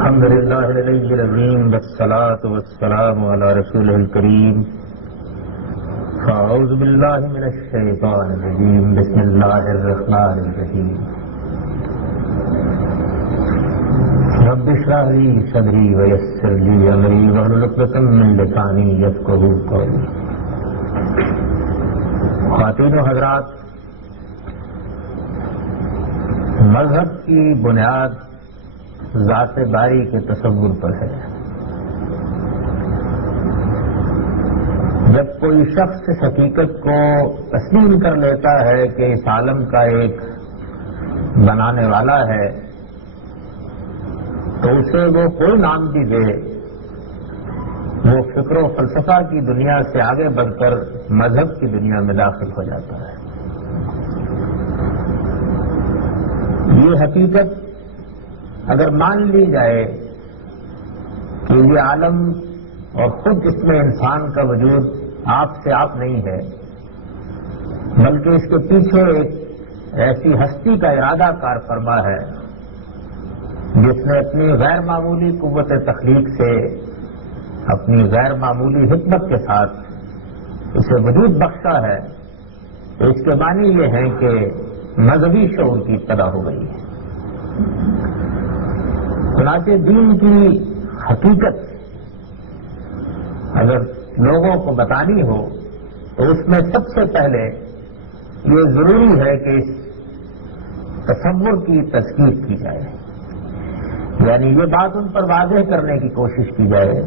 الحمد لله العلي العظيم والصلاة والسلام على رسوله الكريم. فأعوذ بالله من الشيطان الرجيم. بسم الله الرحمن الرحيم. رب اشرح لي صدري ويسر لي أمري واحلل عقدة من لساني يفقهوا قولي. خواتین و حضرات، مذہب کی بنیاد ذات باری کے تصور پر ہے. جب کوئی شخص اس حقیقت کو تسلیم کر لیتا ہے کہ اس عالم کا ایک بنانے والا ہے، تو اسے وہ کوئی نام بھی دے، وہ فکر و فلسفہ کی دنیا سے آگے بڑھ کر مذہب کی دنیا میں داخل ہو جاتا ہے. یہ حقیقت اگر مان لی جائے کہ یہ عالم اور خود اس میں انسان کا وجود آپ سے آپ نہیں ہے، بلکہ اس کے پیچھے ایک ایسی ہستی کا ارادہ کار فرما ہے جس نے اپنی غیر معمولی قوت تخلیق سے، اپنی غیر معمولی حکمت کے ساتھ اسے وجود بخشا ہے، تو اس کے معنی یہ ہیں کہ مذہبی شعور کی ابتدا ہو گئی ہے. چنانچہ دین کی حقیقت اگر لوگوں کو بتانی ہو تو اس میں سب سے پہلے یہ ضروری ہے کہ اس تصور کی تذکیر کی جائے، یعنی یہ بات ان پر واضح کرنے کی کوشش کی جائے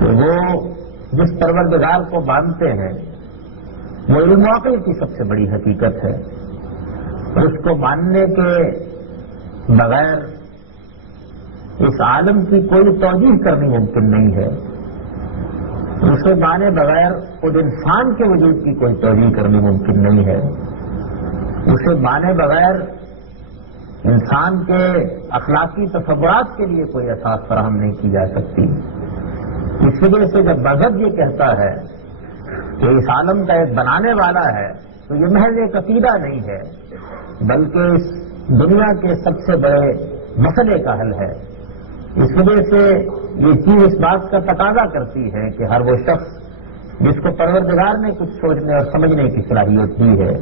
کہ وہ جس پروردگار کو مانتے ہیں وہ علم و عقل کی سب سے بڑی حقیقت ہے. اس کو ماننے کے بغیر اس عالم کی کوئی توجیہ کرنی ممکن نہیں ہے. اسے مانے بغیر خود انسان کے وجود کی کوئی توجیہ کرنی ممکن نہیں ہے. اسے مانے بغیر انسان کے اخلاقی تصورات کے لیے کوئی اساس فراہم نہیں کی جا سکتی. اس وجہ سے جب مذہب یہ کہتا ہے کہ اس عالم کا ایک بنانے والا ہے، تو یہ محض ایک عقیدہ نہیں ہے، بلکہ اس دنیا کے سب سے بڑے مسئلے کا حل ہے. اس وجہ سے یہ چیز اس بات کا تقاضا کرتی ہے کہ ہر وہ شخص جس کو پروردگار نے کچھ سوچنے اور سمجھنے کی صلاحیت دی ہے،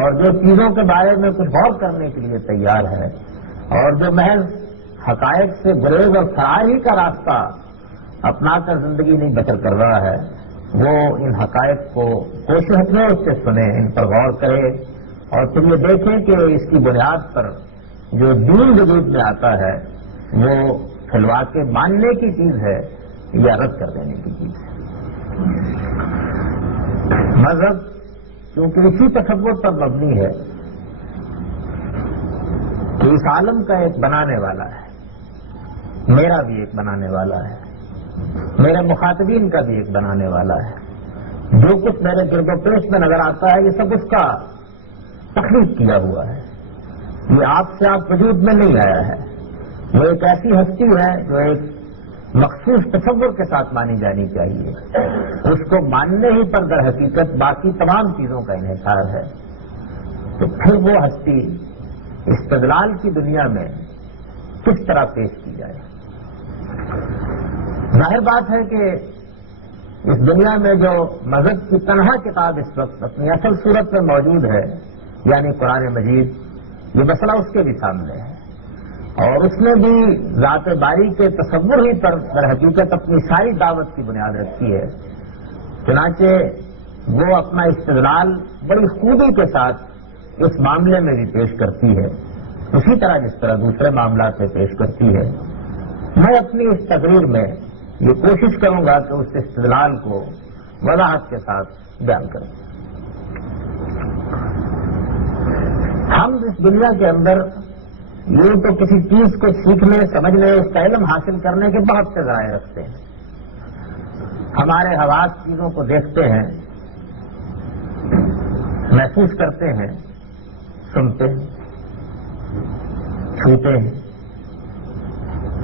اور جو چیزوں کے بارے میں کچھ غور کرنے کے لیے تیار ہے، اور جو محض حقائق سے گریز اور فرار ہی کا راستہ اپنا کر زندگی نہیں بسر کر رہا ہے، وہ ان حقائق کو کوشش میں اس سے سنے، ان پر غور کرے، اور پھر یہ دیکھیں کہ اس کی بنیاد پر جو دین وجود میں آتا ہے وہ کھلوا کے ماننے کی چیز ہے یا رد کر دینے کی چیز ہے. مذہب کیونکہ اسی تصور پر مبنی ہے کہ اس عالم کا ایک بنانے والا ہے، میرا بھی ایک بنانے والا ہے، میرے مخاطبین کا بھی ایک بنانے والا ہے. جو کچھ میرے گرد و پیش میں نظر آتا ہے یہ سب اس کا تخلیق کیا ہوا ہے. یہ آپ سے آپ وجود میں نہیں آیا ہے. وہ ایک ایسی ہستی ہے جو ایک مخصوص تصور کے ساتھ مانی جانی چاہیے. اس کو ماننے ہی پر در حقیقت باقی تمام چیزوں کا انحصار ہے. تو پھر وہ ہستی استدلال کی دنیا میں کس طرح پیش کی جائے؟ ظاہر بات ہے کہ اس دنیا میں جو مذہب کی تنہا کتاب اس وقت اپنی اصل صورت میں موجود ہے، یعنی قرآن مجید، یہ مسئلہ اس کے بھی سامنے ہے، اور اس نے بھی ذات باری کے تصور ہی پر در حقیقت اپنی ساری دعوت کی بنیاد رکھی ہے. چنانچہ وہ اپنا استدلال بڑی خوبی کے ساتھ اس معاملے میں بھی پیش کرتی ہے، اسی طرح جس طرح دوسرے معاملات میں پیش کرتی ہے. میں اپنی اس تقریر میں یہ کوشش کروں گا کہ اس استدلال کو وضاحت کے ساتھ بیان کروں. ہم اس دنیا کے اندر یہ تو کسی چیز کو سیکھنے، سمجھنے، اس کا علم حاصل کرنے کے بہت سے ذرائع رکھتے ہیں. ہمارے حواس چیزوں کو دیکھتے ہیں، محسوس کرتے ہیں، سنتے ہیں، چھوتے ہیں.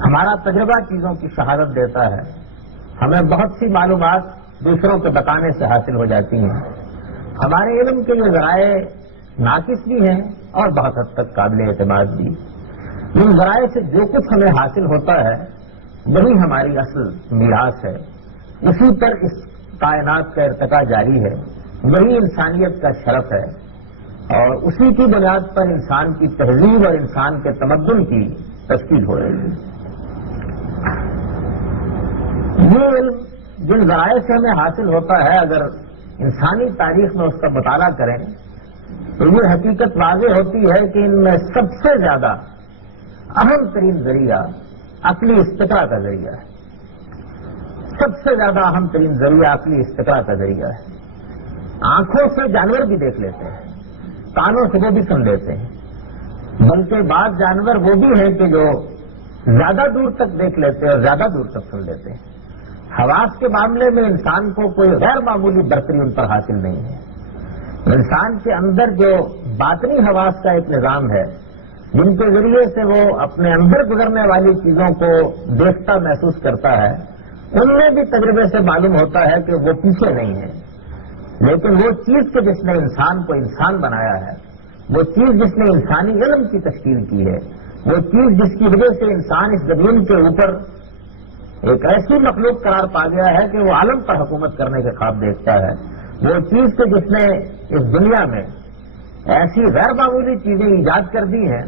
ہمارا تجربہ چیزوں کی شہادت دیتا ہے. ہمیں بہت سی معلومات دوسروں کے بتانے سے حاصل ہو جاتی ہیں. ہمارے علم کے یہ ذرائع ناقص بھی ہیں اور بہت حد تک قابل اعتماد بھی. ان ذرائع سے جو کچھ ہمیں حاصل ہوتا ہے وہی ہماری اصل میراث ہے، اسی پر اس کائنات کا ارتقا جاری ہے، وہی انسانیت کا شرف ہے، اور اسی کی بنیاد پر انسان کی تہذیب اور انسان کے تمدن کی تشکیل ہو رہی ہے۔ یہ علم جن ذرائع سے ہمیں حاصل ہوتا ہے، اگر انسانی تاریخ میں اس کا مطالعہ کریں تو یہ حقیقت واضح ہوتی ہے کہ ان میں سب سے زیادہ اہم ترین ذریعہ عقلی استقرا کا ذریعہ ہے۔ سب سے زیادہ اہم ترین ذریعہ عقلی استقرا کا ذریعہ ہے۔ آنکھوں سے جانور بھی دیکھ لیتے ہیں، کانوں سے وہ بھی سن لیتے ہیں، بلکہ بعض جانور وہ بھی ہیں کہ جو زیادہ دور تک دیکھ لیتے ہیں اور زیادہ دور تک سن لیتے ہیں۔ حواس کے معاملے میں انسان کو کوئی غیر معمولی برتری ان پر حاصل نہیں ہے۔ انسان کے اندر جو باطنی حواس کا ایک نظام ہے، جن کے ذریعے سے وہ اپنے اندر گزرنے والی چیزوں کو دیکھتا محسوس کرتا ہے، ان میں بھی تجربے سے معلوم ہوتا ہے کہ وہ پیچھے نہیں ہے، لیکن وہ چیز کہ جس نے انسان کو انسان بنایا ہے، وہ چیز جس نے انسانی علم کی تشکیل کی ہے، وہ چیز جس کی وجہ سے انسان اس زمین کے اوپر ایک ایسی مخلوق قرار پا گیا ہے کہ وہ عالم پر حکومت کرنے کے خواب دیکھتا ہے، وہ چیز کہ جس نے اس دنیا میں ایسی غیر معمولی چیزیں ایجاد کر دی ہیں،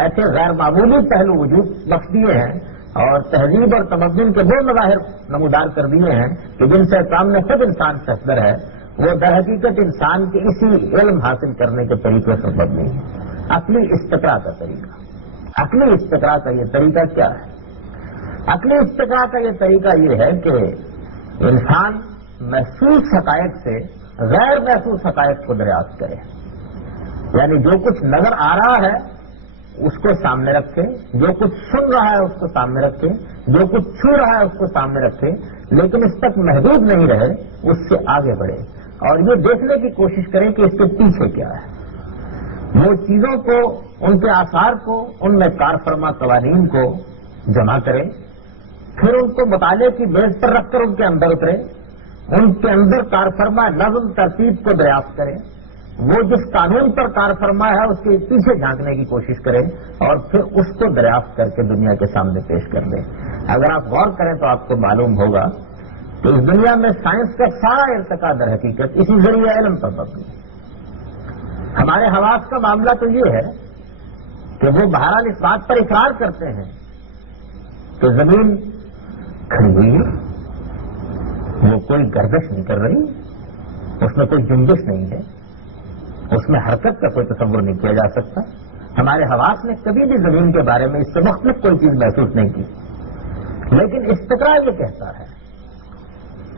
ایسے غیر معمولی پہلو وجود بخش دیے ہیں، اور تہذیب اور تمدن کے وہ مظاہر نمودار کر دیے ہیں کہ جن سے سامنے خود انسان شخصر ہے، وہ در حقیقت انسان کے اسی علم حاصل کرنے کے طریقے سے سبب نہیں ہے۔ عقلی استقرا کا طریقہ، عقلی استقرا کا یہ طریقہ کیا ہے؟ عقلی استقرا کا یہ طریقہ یہ ہے کہ انسان محسوس حقائق سے غیر محسوس حقائق کو دریافت کرے، یعنی جو کچھ نظر آ رہا ہے اس کو سامنے رکھے، جو کچھ سن رہا ہے اس کو سامنے رکھے، جو کچھ چھو رہا ہے اس کو سامنے رکھے، لیکن اس تک محدود نہیں رہے، اس سے آگے بڑھے اور یہ دیکھنے کی کوشش کریں کہ اس کے پیچھے کیا ہے۔ وہ چیزوں کو، ان کے آثار کو، ان میں کار فرما قوانین کو جمع کرے، پھر ان کو مطالعے کی میز پر رکھ کر ان کے اندر اترے، ان کے اندر کار فرما نظم ترتیب کو دریافت کرے، وہ جس قانون پر کار فرما ہے اس کے پیچھے جھانکنے کی کوشش کریں اور پھر اس کو دریافت کر کے دنیا کے سامنے پیش کر دیں۔ اگر آپ غور کریں تو آپ کو معلوم ہوگا کہ اس دنیا میں سائنس کا سارا ارتقا در حقیقت اسی ذریعہ علم پر مبنی ہے۔ ہمارے حواس کا معاملہ تو یہ ہے کہ وہ بہرحال اس بات پر اقرار کرتے ہیں کہ زمین کھڑی ہوئی ہے، وہ کوئی گردش نہیں کر رہی، اس میں کوئی جنبش نہیں ہے، اس میں حرکت کا کوئی تصور نہیں کیا جا سکتا۔ ہمارے حواس نے کبھی بھی زمین کے بارے میں اس سے مختلف کوئی چیز محسوس نہیں کی، لیکن استقرا یہ کہتا ہے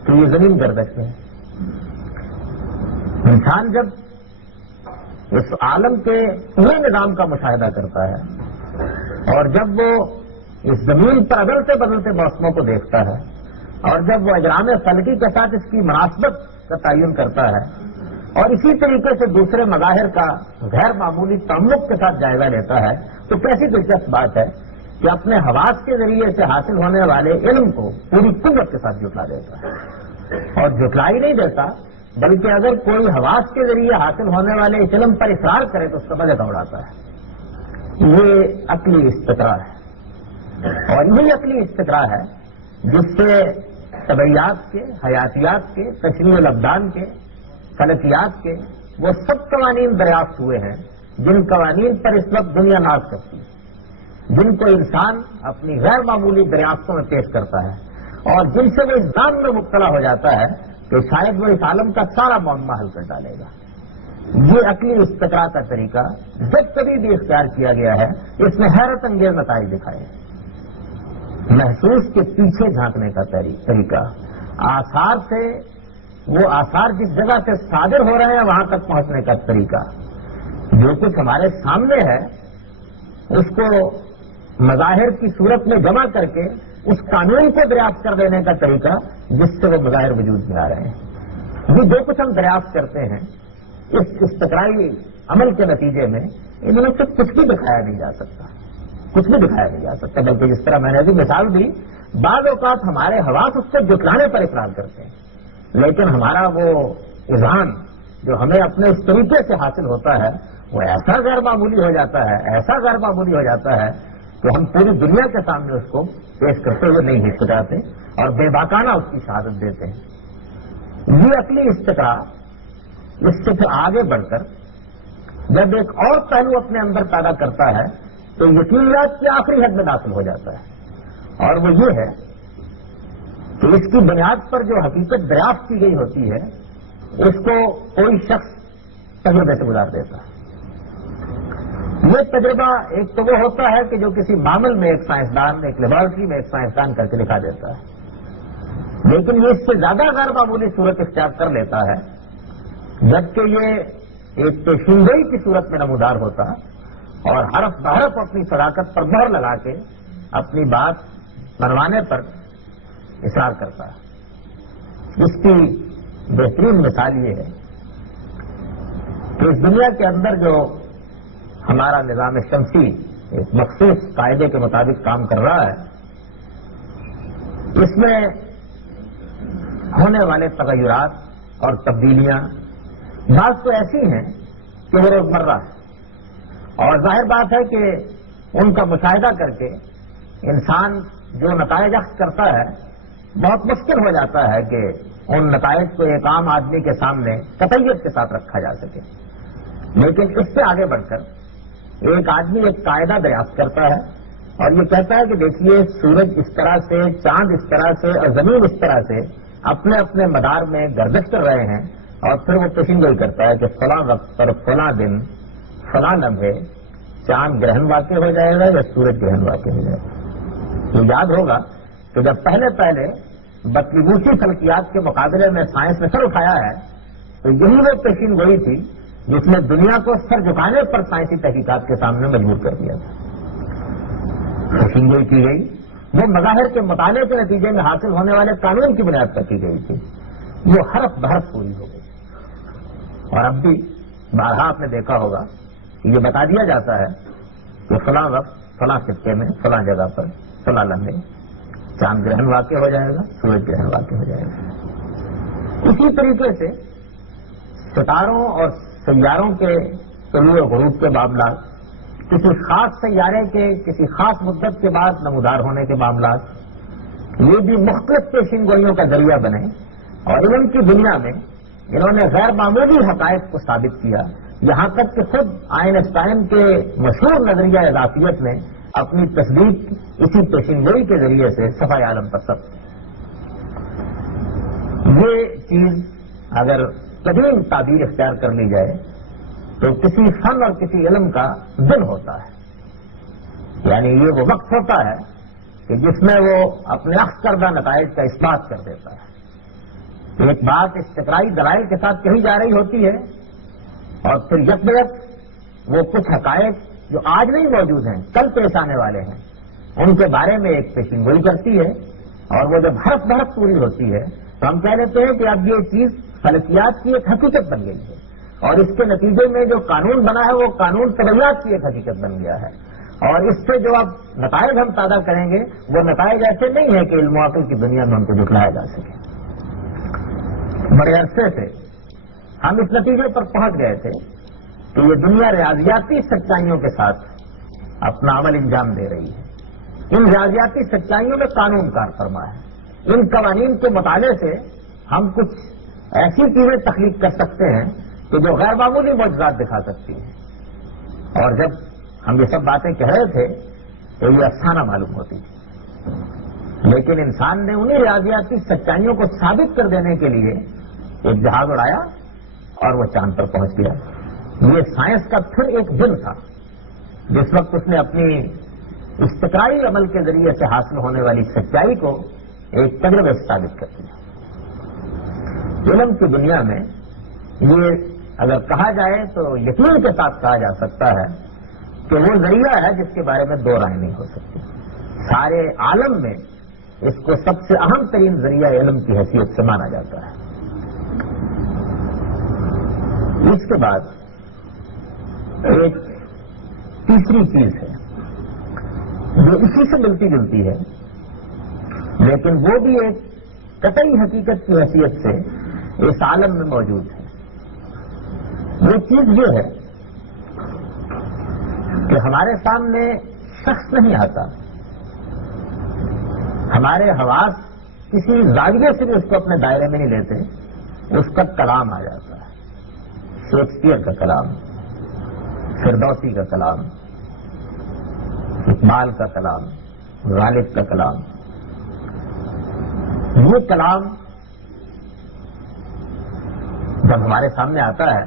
کہ یہ زمین گردش ہے۔ انسان جب اس عالم کے پورے نظام کا مشاہدہ کرتا ہے اور جب وہ اس زمین پر بدلتے بدلتے موسموں کو دیکھتا ہے اور جب وہ اجرام فلکی کے ساتھ اس کی مناسبت کا تعین کرتا ہے اور اسی طریقے سے دوسرے مظاہر کا غیر معمولی تعلق کے ساتھ جائزہ لیتا ہے، تو کیسی دلچسپ بات ہے کہ اپنے حواس کے ذریعے سے حاصل ہونے والے علم کو پوری قوت کے ساتھ جھٹلا دیتا ہے، اور جھٹلا ہی نہیں دیتا بلکہ اگر کوئی حواس کے ذریعے حاصل ہونے والے اس علم پر اصرار کرے تو اس کا مزہ دوڑاتا ہے۔ یہ عقلی استقرا ہے، اور یہی عقلی استقرا ہے جس سے طبعیات کے، حیاتیات کے، تشریح الابدان کے، فلکیات کے وہ سب قوانین دریافت ہوئے ہیں جن قوانین پر اس وقت دنیا ناز کرتی ہے، جن کو انسان اپنی غیر معمولی دریافتوں میں پیش کرتا ہے اور جن سے وہ اس دام میں مبتلا ہو جاتا ہے کہ شاید وہ اس عالم کا سارا معمہ حل کر ڈالے گا۔ یہ عقلی استقرا کا طریقہ جب کبھی بھی اختیار کیا گیا ہے اس نے حیرت انگیز نتائج دکھائے ہیں۔ محسوس کے پیچھے جھانکنے کا طریقہ، آثار سے، وہ آثار جس جگہ سے صادر ہو رہے ہیں وہاں تک پہنچنے کا طریقہ، جو کچھ ہمارے سامنے ہے اس کو مظاہر کی صورت میں جمع کر کے اس قانون کو دریافت کر دینے کا طریقہ جس سے وہ مظاہر وجود میں آ رہے ہیں۔ یہ جو کچھ ہم دریافت کرتے ہیں اس استقرائی عمل کے نتیجے میں ان میں سے کچھ بھی دکھایا نہیں جا سکتا، کچھ بھی دکھایا نہیں جا سکتا، بلکہ جس طرح میں نے ابھی مثال دی، بعض اوقات ہمارے حواس اس کو جٹلانے پر اقرار کرتے ہیں، لیکن ہمارا وہ اذہان جو ہمیں اپنے اس طریقے سے حاصل ہوتا ہے وہ ایسا غیر معمولی ہو جاتا ہے، ایسا غیر معمولی ہو جاتا ہے کہ ہم پوری دنیا کے سامنے اس کو پیش کرتے ہوئے نہیں ہچکچاتے اور بے باکانہ اس کی شہادت دیتے ہیں۔ یہ عقلی استقرا اس سے پھر آگے بڑھ کر جب ایک اور پہلو اپنے اندر پیدا کرتا ہے تو یقینیات کی آخری حد میں داخل ہو جاتا ہے، اور وہ یہ ہے کہ اس کی بنیاد پر جو حقیقت دریافت کی گئی ہوتی ہے اس کو کوئی شخص تجربے سے گزار دیتا ہے۔ یہ تجربہ ایک تو وہ ہوتا ہے کہ جو کسی معمل میں ایک سائنسدان، ایک لیبارٹری میں ایک سائنسدان کر کے دکھا دیتا ہے، لیکن یہ اس سے زیادہ غیر معمولی صورت اختیار کر لیتا ہے جبکہ یہ ایک پیشیندگی کی صورت میں نمودار ہوتا ہے اور حرف بحرف اپنی صداقت پر مہر لگا کے اپنی بات منوانے پر اصرار کرتا ہے۔ اس کی بہترین مثال یہ ہے کہ اس دنیا کے اندر جو ہمارا نظام شمسی ایک مخصوص قاعدے کے مطابق کام کر رہا ہے، اس میں ہونے والے تغیرات اور تبدیلیاں بعض تو ایسی ہیں کہ وہ روزمرہ ہے، اور ظاہر بات ہے کہ ان کا مشاہدہ کر کے انسان جو نتائج اخذ کرتا ہے بہت مشکل ہو جاتا ہے کہ ان نتائج کو ایک عام آدمی کے سامنے قطعیت کے ساتھ رکھا جا سکے۔ لیکن اس سے آگے بڑھ کر ایک آدمی ایک قاعدہ دریافت کرتا ہے اور یہ کہتا ہے کہ دیکھیے سورج اس طرح سے، چاند اس طرح سے اور زمین اس طرح سے اپنے اپنے مدار میں گردش کر رہے ہیں، اور پھر وہ پیشن گوئی کرتا ہے کہ فلاں وقت پر فلاں دن فلاں لمحے چاند گرہن واقع ہو جائے گا یا سورج گرہن واقع ہو جائے گا۔ یہ یاد ہوگا کہ جب پہلے بطلیبوسی فلکیات کے مقابلے میں سائنس نے سر اٹھایا ہے تو یہی وہ پیشین گوئی تھی جس نے دنیا کو سر جھکانے پر سائنسی تحقیقات کے سامنے مجبور کر دیا تھا۔ پیشین گوئی کی گئی وہ مظاہر کے مطالعے کے نتیجے میں حاصل ہونے والے قانون کی بنیاد پر کی گئی تھی، وہ حرف بحرف پوری ہو گئی۔ اور اب بھی بارہا آپ نے دیکھا ہوگا کہ یہ بتا دیا جاتا ہے کہ فلاں وقت فلاں خطے میں فلاں جگہ پر فلاں لمحے چاند گرہن واقع ہو جائے گا، سورج گرہن واقع ہو جائے گا۔ اسی طریقے سے ستاروں اور سیاروں کے طلوع و غروب کے معاملات، کسی خاص سیارے کے کسی خاص مدت کے بعد نمودار ہونے کے معاملات، یہ بھی مختلف پیشین گوئیوں کا ذریعہ بنے، اور علم کی دنیا میں انہوں نے غیر معمولی حقائق کو ثابت کیا، یہاں تک کہ خود آئنسٹائن کے مشہور نظریہ اضافیت نے اپنی تصدیق اسی پیشین گوئی کے ذریعے سے صفحہ عالم پر سب۔ یہ چیز اگر قدیم تعبیر اختیار کر لی جائے تو کسی فن اور کسی علم کا دن ہوتا ہے، یعنی یہ وہ وقت ہوتا ہے کہ جس میں وہ اپنے اخذ کردہ نتائج کا اثبات کر دیتا ہے۔ ایک بات استقرائی دلائل کے ساتھ کہی جا رہی ہوتی ہے اور پھر یک بیک وہ کچھ حقائق جو آج نہیں موجود ہیں، کل پیش آنے والے ہیں، ان کے بارے میں ایک پیشین گوئی کرتی ہے، اور وہ جب حرف بحرف پوری ہوتی ہے تو ہم کہہ لیتے ہیں کہ اب یہ چیز فلکیات کی ایک حقیقت بن گئی ہے، اور اس کے نتیجے میں جو قانون بنا ہے وہ قانون طبیعیات کی ایک حقیقت بن گیا ہے، اور اس سے جو اب نتائج ہم پیدا کریں گے وہ نتائج ایسے نہیں ہیں کہ علم و عقل کی دنیا میں ان کو جھٹلایا جا سکے۔ بڑے عرصے سے ہم اس نتیجے پر پہنچ گئے تھے کہ یہ دنیا ریاضیاتی سچائیوں کے ساتھ اپنا عمل انجام دے رہی ہے۔ ان ریاضیاتی سچائیوں میں قانون کار فرما ہے، ان قوانین کے مطالعے سے ہم کچھ ایسی چیزیں تخلیق کر سکتے ہیں کہ جو غیر معمولی معجزات دکھا سکتی ہیں، اور جب ہم یہ سب باتیں کہہ رہے تھے تو یہ افسانہ معلوم ہوتی تھی، لیکن انسان نے انہی ریاضیاتی سچائیوں کو ثابت کر دینے کے لیے ایک جہاز اڑایا اور وہ چاند پر پہنچ گیا۔ یہ سائنس کا پھر ایک دن تھا جس وقت اس نے اپنی استقرائی عمل کے ذریعے سے حاصل ہونے والی سچائی کو ایک تجربے سے ثابت کر دیا۔ علم کی دنیا میں یہ اگر کہا جائے تو یقین کے ساتھ کہا جا سکتا ہے کہ وہ ذریعہ ہے جس کے بارے میں دو رائے نہیں ہو سکتی۔ سارے عالم میں اس کو سب سے اہم ترین ذریعہ علم کی حیثیت سے مانا جاتا ہے۔ اس کے بعد ایک تیسری چیز ہے جو اسی سے ملتی جلتی ہے، لیکن وہ بھی ایک قطعی حقیقت کی حیثیت سے اس عالم میں موجود ہے۔ وہ چیز یہ ہے کہ ہمارے سامنے شخص نہیں آتا، ہمارے حواس کسی زاویے سے بھی اس کو اپنے دائرے میں نہیں لیتے، اس کا کلام آ جاتا ہے۔ شیکسپیئر کا کلام، فردوسی کا کلام، اقبال کا کلام، غالب کا کلام، یہ کلام جب ہمارے سامنے آتا ہے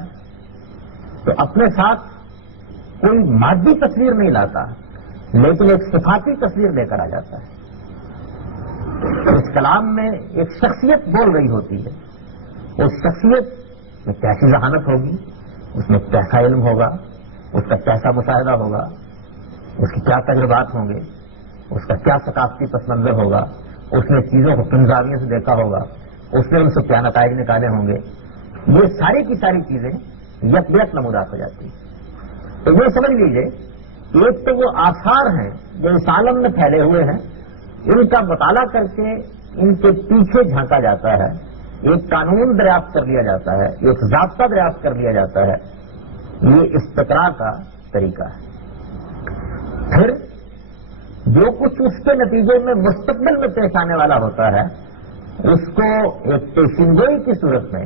تو اپنے ساتھ کوئی مادی تصویر نہیں لاتا، لیکن ایک صفاتی تصویر لے کر آ جاتا ہے۔ اس کلام میں ایک شخصیت بول رہی ہوتی ہے، اس شخصیت میں کیسی ذہانت ہوگی، اس میں کیسا علم ہوگا، اس کا کیسا مشاہدہ ہوگا، اس کے کیا تجربات ہوں گے، اس کا کیا ثقافتی پس منظر ہوگا، اس نے چیزوں کو کن زاویے سے دیکھا ہوگا، اس نے ان سے کیا نتائج نکالے ہوں گے، یہ ساری کی ساری چیزیں یک نمودار ہو جاتی ہیں۔ تو یہ سمجھ لیجئے، ایک تو وہ آثار ہیں جو اس عالم میں پھیلے ہوئے ہیں، ان کا مطالعہ کر کے ان کے پیچھے جھانکا جاتا ہے، ایک قانون دریافت کر لیا جاتا ہے، ایک ضابطہ دریافت کر لیا جاتا ہے، یہ استقراء کا طریقہ ہے۔ پھر جو کچھ اس کے نتیجے میں مستقبل میں پیش آنے والا ہوتا ہے، اس کو ایک پیشنگوئی کی صورت میں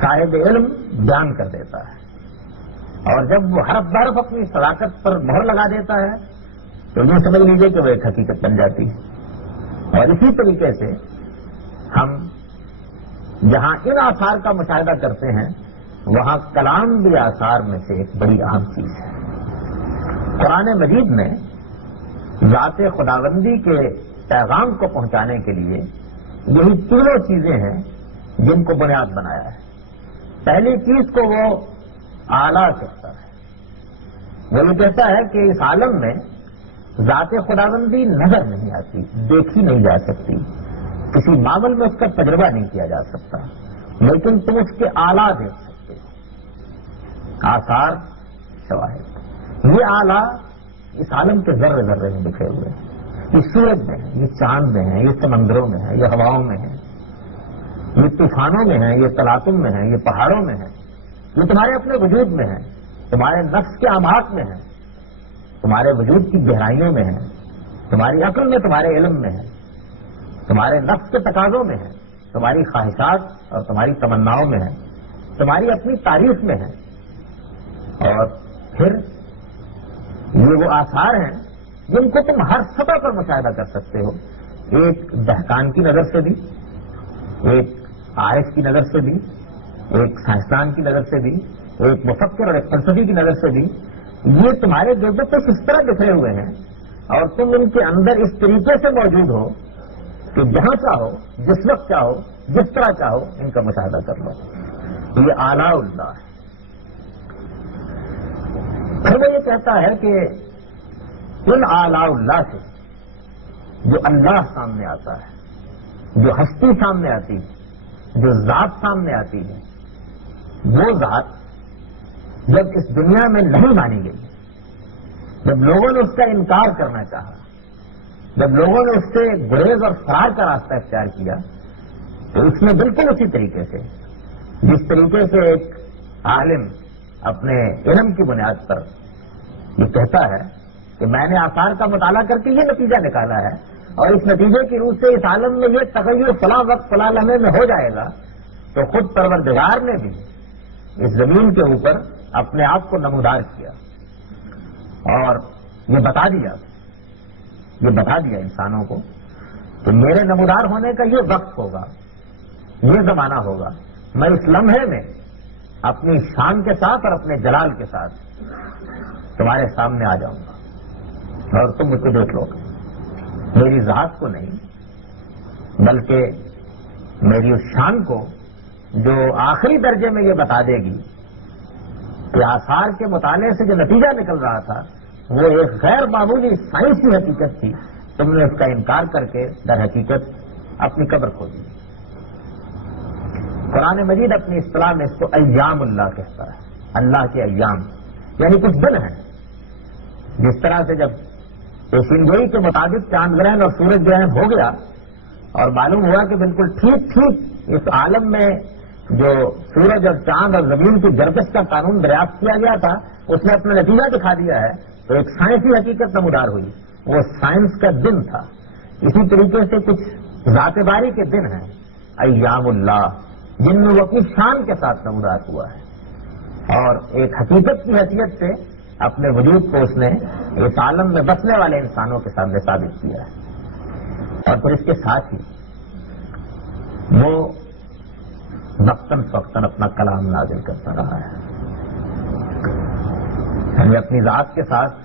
صاحب علم بیان کر دیتا ہے، اور جب وہ حرف بحرف اپنی صداقت پر مہر لگا دیتا ہے تو یہ سمجھ لیجیے کہ وہ ایک حقیقت بن جاتی ہے۔ اور اسی طریقے سے ہم جہاں ان آثار کا مشاہدہ کرتے ہیں، وہاں کلام بھی آثار میں سے ایک بڑی اہم چیز ہے۔ قرآن مجید میں ذات خداوندی کے پیغام کو پہنچانے کے لیے یہی تینوں چیزیں ہیں جن کو بنیاد بنایا ہے۔ پہلی چیز کو وہ اعلیٰ کہتا ہے، وہ یہ کہتا ہے کہ اس عالم میں ذات خداوندی نظر نہیں آتی، دیکھی نہیں جا سکتی، کسی معامل میں اس کا تجربہ نہیں کیا جا سکتا، لیکن تم اس کے اعلیٰ دیکھ سکتے ہو، آثار، شواہد۔ یہ اعلیٰ اس عالم کے ذرے ذرے میں بکھرے ہوئے ہیں، یہ سورج میں ہے، یہ چاند میں ہے، یہ سمندروں میں ہے، یہ ہواؤں میں ہے، یہ طوفانوں میں ہے، یہ تلاطم میں ہے، یہ پہاڑوں میں ہے، یہ تمہارے اپنے وجود میں ہے، تمہارے نفس کے اعماق میں ہے، تمہارے وجود کی گہرائیوں میں ہے، تمہاری عقل میں، تمہارے علم میں ہے، تمہارے نفس کے تقاضوں میں ہے، تمہاری خواہشات اور تمہاری تمناؤں میں ہے، تمہاری اپنی تعریف میں ہے۔ اور پھر یہ وہ آثار ہیں جن کو تم ہر سطح پر مشاہدہ کر سکتے ہو، ایک دہقان کی نظر سے بھی، ایک عارف کی نظر سے بھی، ایک سائنسدان کی نظر سے بھی، ایک مفکر اور ایک فلسفی کی نظر سے بھی۔ یہ تمہارے گرد پہ اس طرح بکھرے ہوئے ہیں اور تم ان کے اندر اس طریقے سے موجود ہو کہ جہاں چاہو، جس وقت چاہو، جس طرح چاہو، ان کا مشاہدہ کر لو۔ یہ اعلیٰ اللہ ہے۔ پھر وہ یہ کہتا ہے کہ ان اعلیٰ اللہ سے جو اللہ سامنے آتا ہے، جو ہستی سامنے آتی ہے، جو ذات سامنے آتی ہے، وہ ذات جب اس دنیا میں نہیں مانی گئی، جب لوگوں نے اس کا انکار کرنا چاہا، جب لوگوں نے اس سے گریز اور فرار کا راستہ اختیار کیا، تو اس میں بالکل اسی طریقے سے، جس طریقے سے ایک عالم اپنے علم کی بنیاد پر یہ کہتا ہے کہ میں نے آثار کا مطالعہ کر کے یہ نتیجہ نکالا ہے، اور اس نتیجے کی روح سے اس عالم میں یہ تغیر فلاں وقت فلاں لمحے میں ہو جائے گا، تو خود پروردگار نے بھی اس زمین کے اوپر اپنے آپ کو نمودار کیا اور یہ بتا دیا انسانوں کو کہ میرے نمودار ہونے کا یہ وقت ہوگا، یہ زمانہ ہوگا، میں اس لمحے میں اپنی شان کے ساتھ اور اپنے جلال کے ساتھ تمہارے سامنے آ جاؤں گا اور تم مجھ کو دیکھ لو گے، میری ذات کو نہیں بلکہ میری اس شان کو جو آخری درجے میں یہ بتا دے گی کہ آثار کے مطالعے سے جو نتیجہ نکل رہا تھا وہ ایک غیر معمولی سائنسی حقیقت تھی، تم نے اس کا انکار کر کے در حقیقت اپنی قبر کھو دی۔ قرآن مجید اپنی اصطلاح میں اس کو ایام اللہ کہتا ہے، اللہ کے ایام، یعنی کچھ دن ہیں۔ جس طرح سے جب پیشین گوئی کے مطابق چاند گرہن اور سورج گرہن ہو گیا اور معلوم ہوا کہ بالکل ٹھیک اس عالم میں جو سورج اور چاند اور زمین کی گردش کا قانون دریافت کیا گیا تھا، اس نے اپنا نتیجہ دکھا دیا ہے تو ایک سائنسی حقیقت نمودار ہوئی، وہ سائنس کا دن تھا۔ اسی طریقے سے کچھ ذات باری کے دن ہیں، ایام اللہ، جن میں وہ اپنی شان کے ساتھ نمودار ہوا ہے، اور ایک حقیقت کی حیثیت سے اپنے وجود کو اس نے اس عالم میں بسنے والے انسانوں کے سامنے ثابت کیا ہے۔ اور پھر اس کے ساتھ ہی وہ وقتاً فوقتاً اپنا کلام نازل کرتا رہا ہے۔ ہمیں اپنی ذات کے ساتھ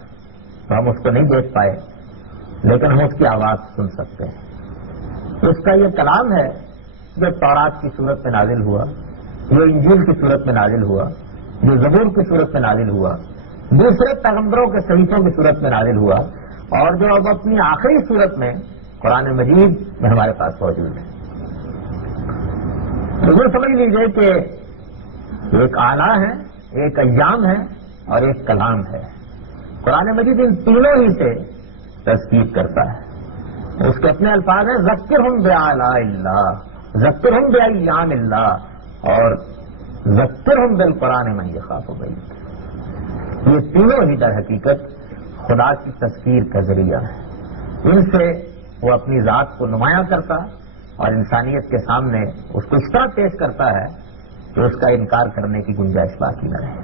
تو ہم اس کو نہیں دیکھ پائے، لیکن ہم اس کی آواز سن سکتے ہیں۔ اس کا یہ کلام ہے جو تورات کی صورت میں نازل ہوا، جو انجیل کی صورت میں نازل ہوا، جو زبور کی صورت میں نازل ہوا، دوسرے پیغمبروں کے صحیفوں کی صورت میں نازل ہوا، اور جو اب اپنی آخری صورت میں قرآن مجید میں ہمارے پاس موجود ہے۔ ضرور سمجھ لیجیے کہ ایک آلہ ہے، ایک ایام ہے اور ایک کلام ہے۔ قرآن مجید ان تینوں ہی سے تذکیر کرتا ہے۔ اس کے اپنے الفاظ ہیں، ذکرہم بآلاء اللہ، ذکرہم بایام اللہ، اور ذکرہم بالقرآن من یخاف وعید۔ یہ تینوں ہی در حقیقت خدا کی تذکیر کا ذریعہ ہے۔ ان سے وہ اپنی ذات کو نمایاں کرتا اور انسانیت کے سامنے اس کو اس طرح پیش کرتا ہے کہ اس کا انکار کرنے کی گنجائش باقی نہ رہے۔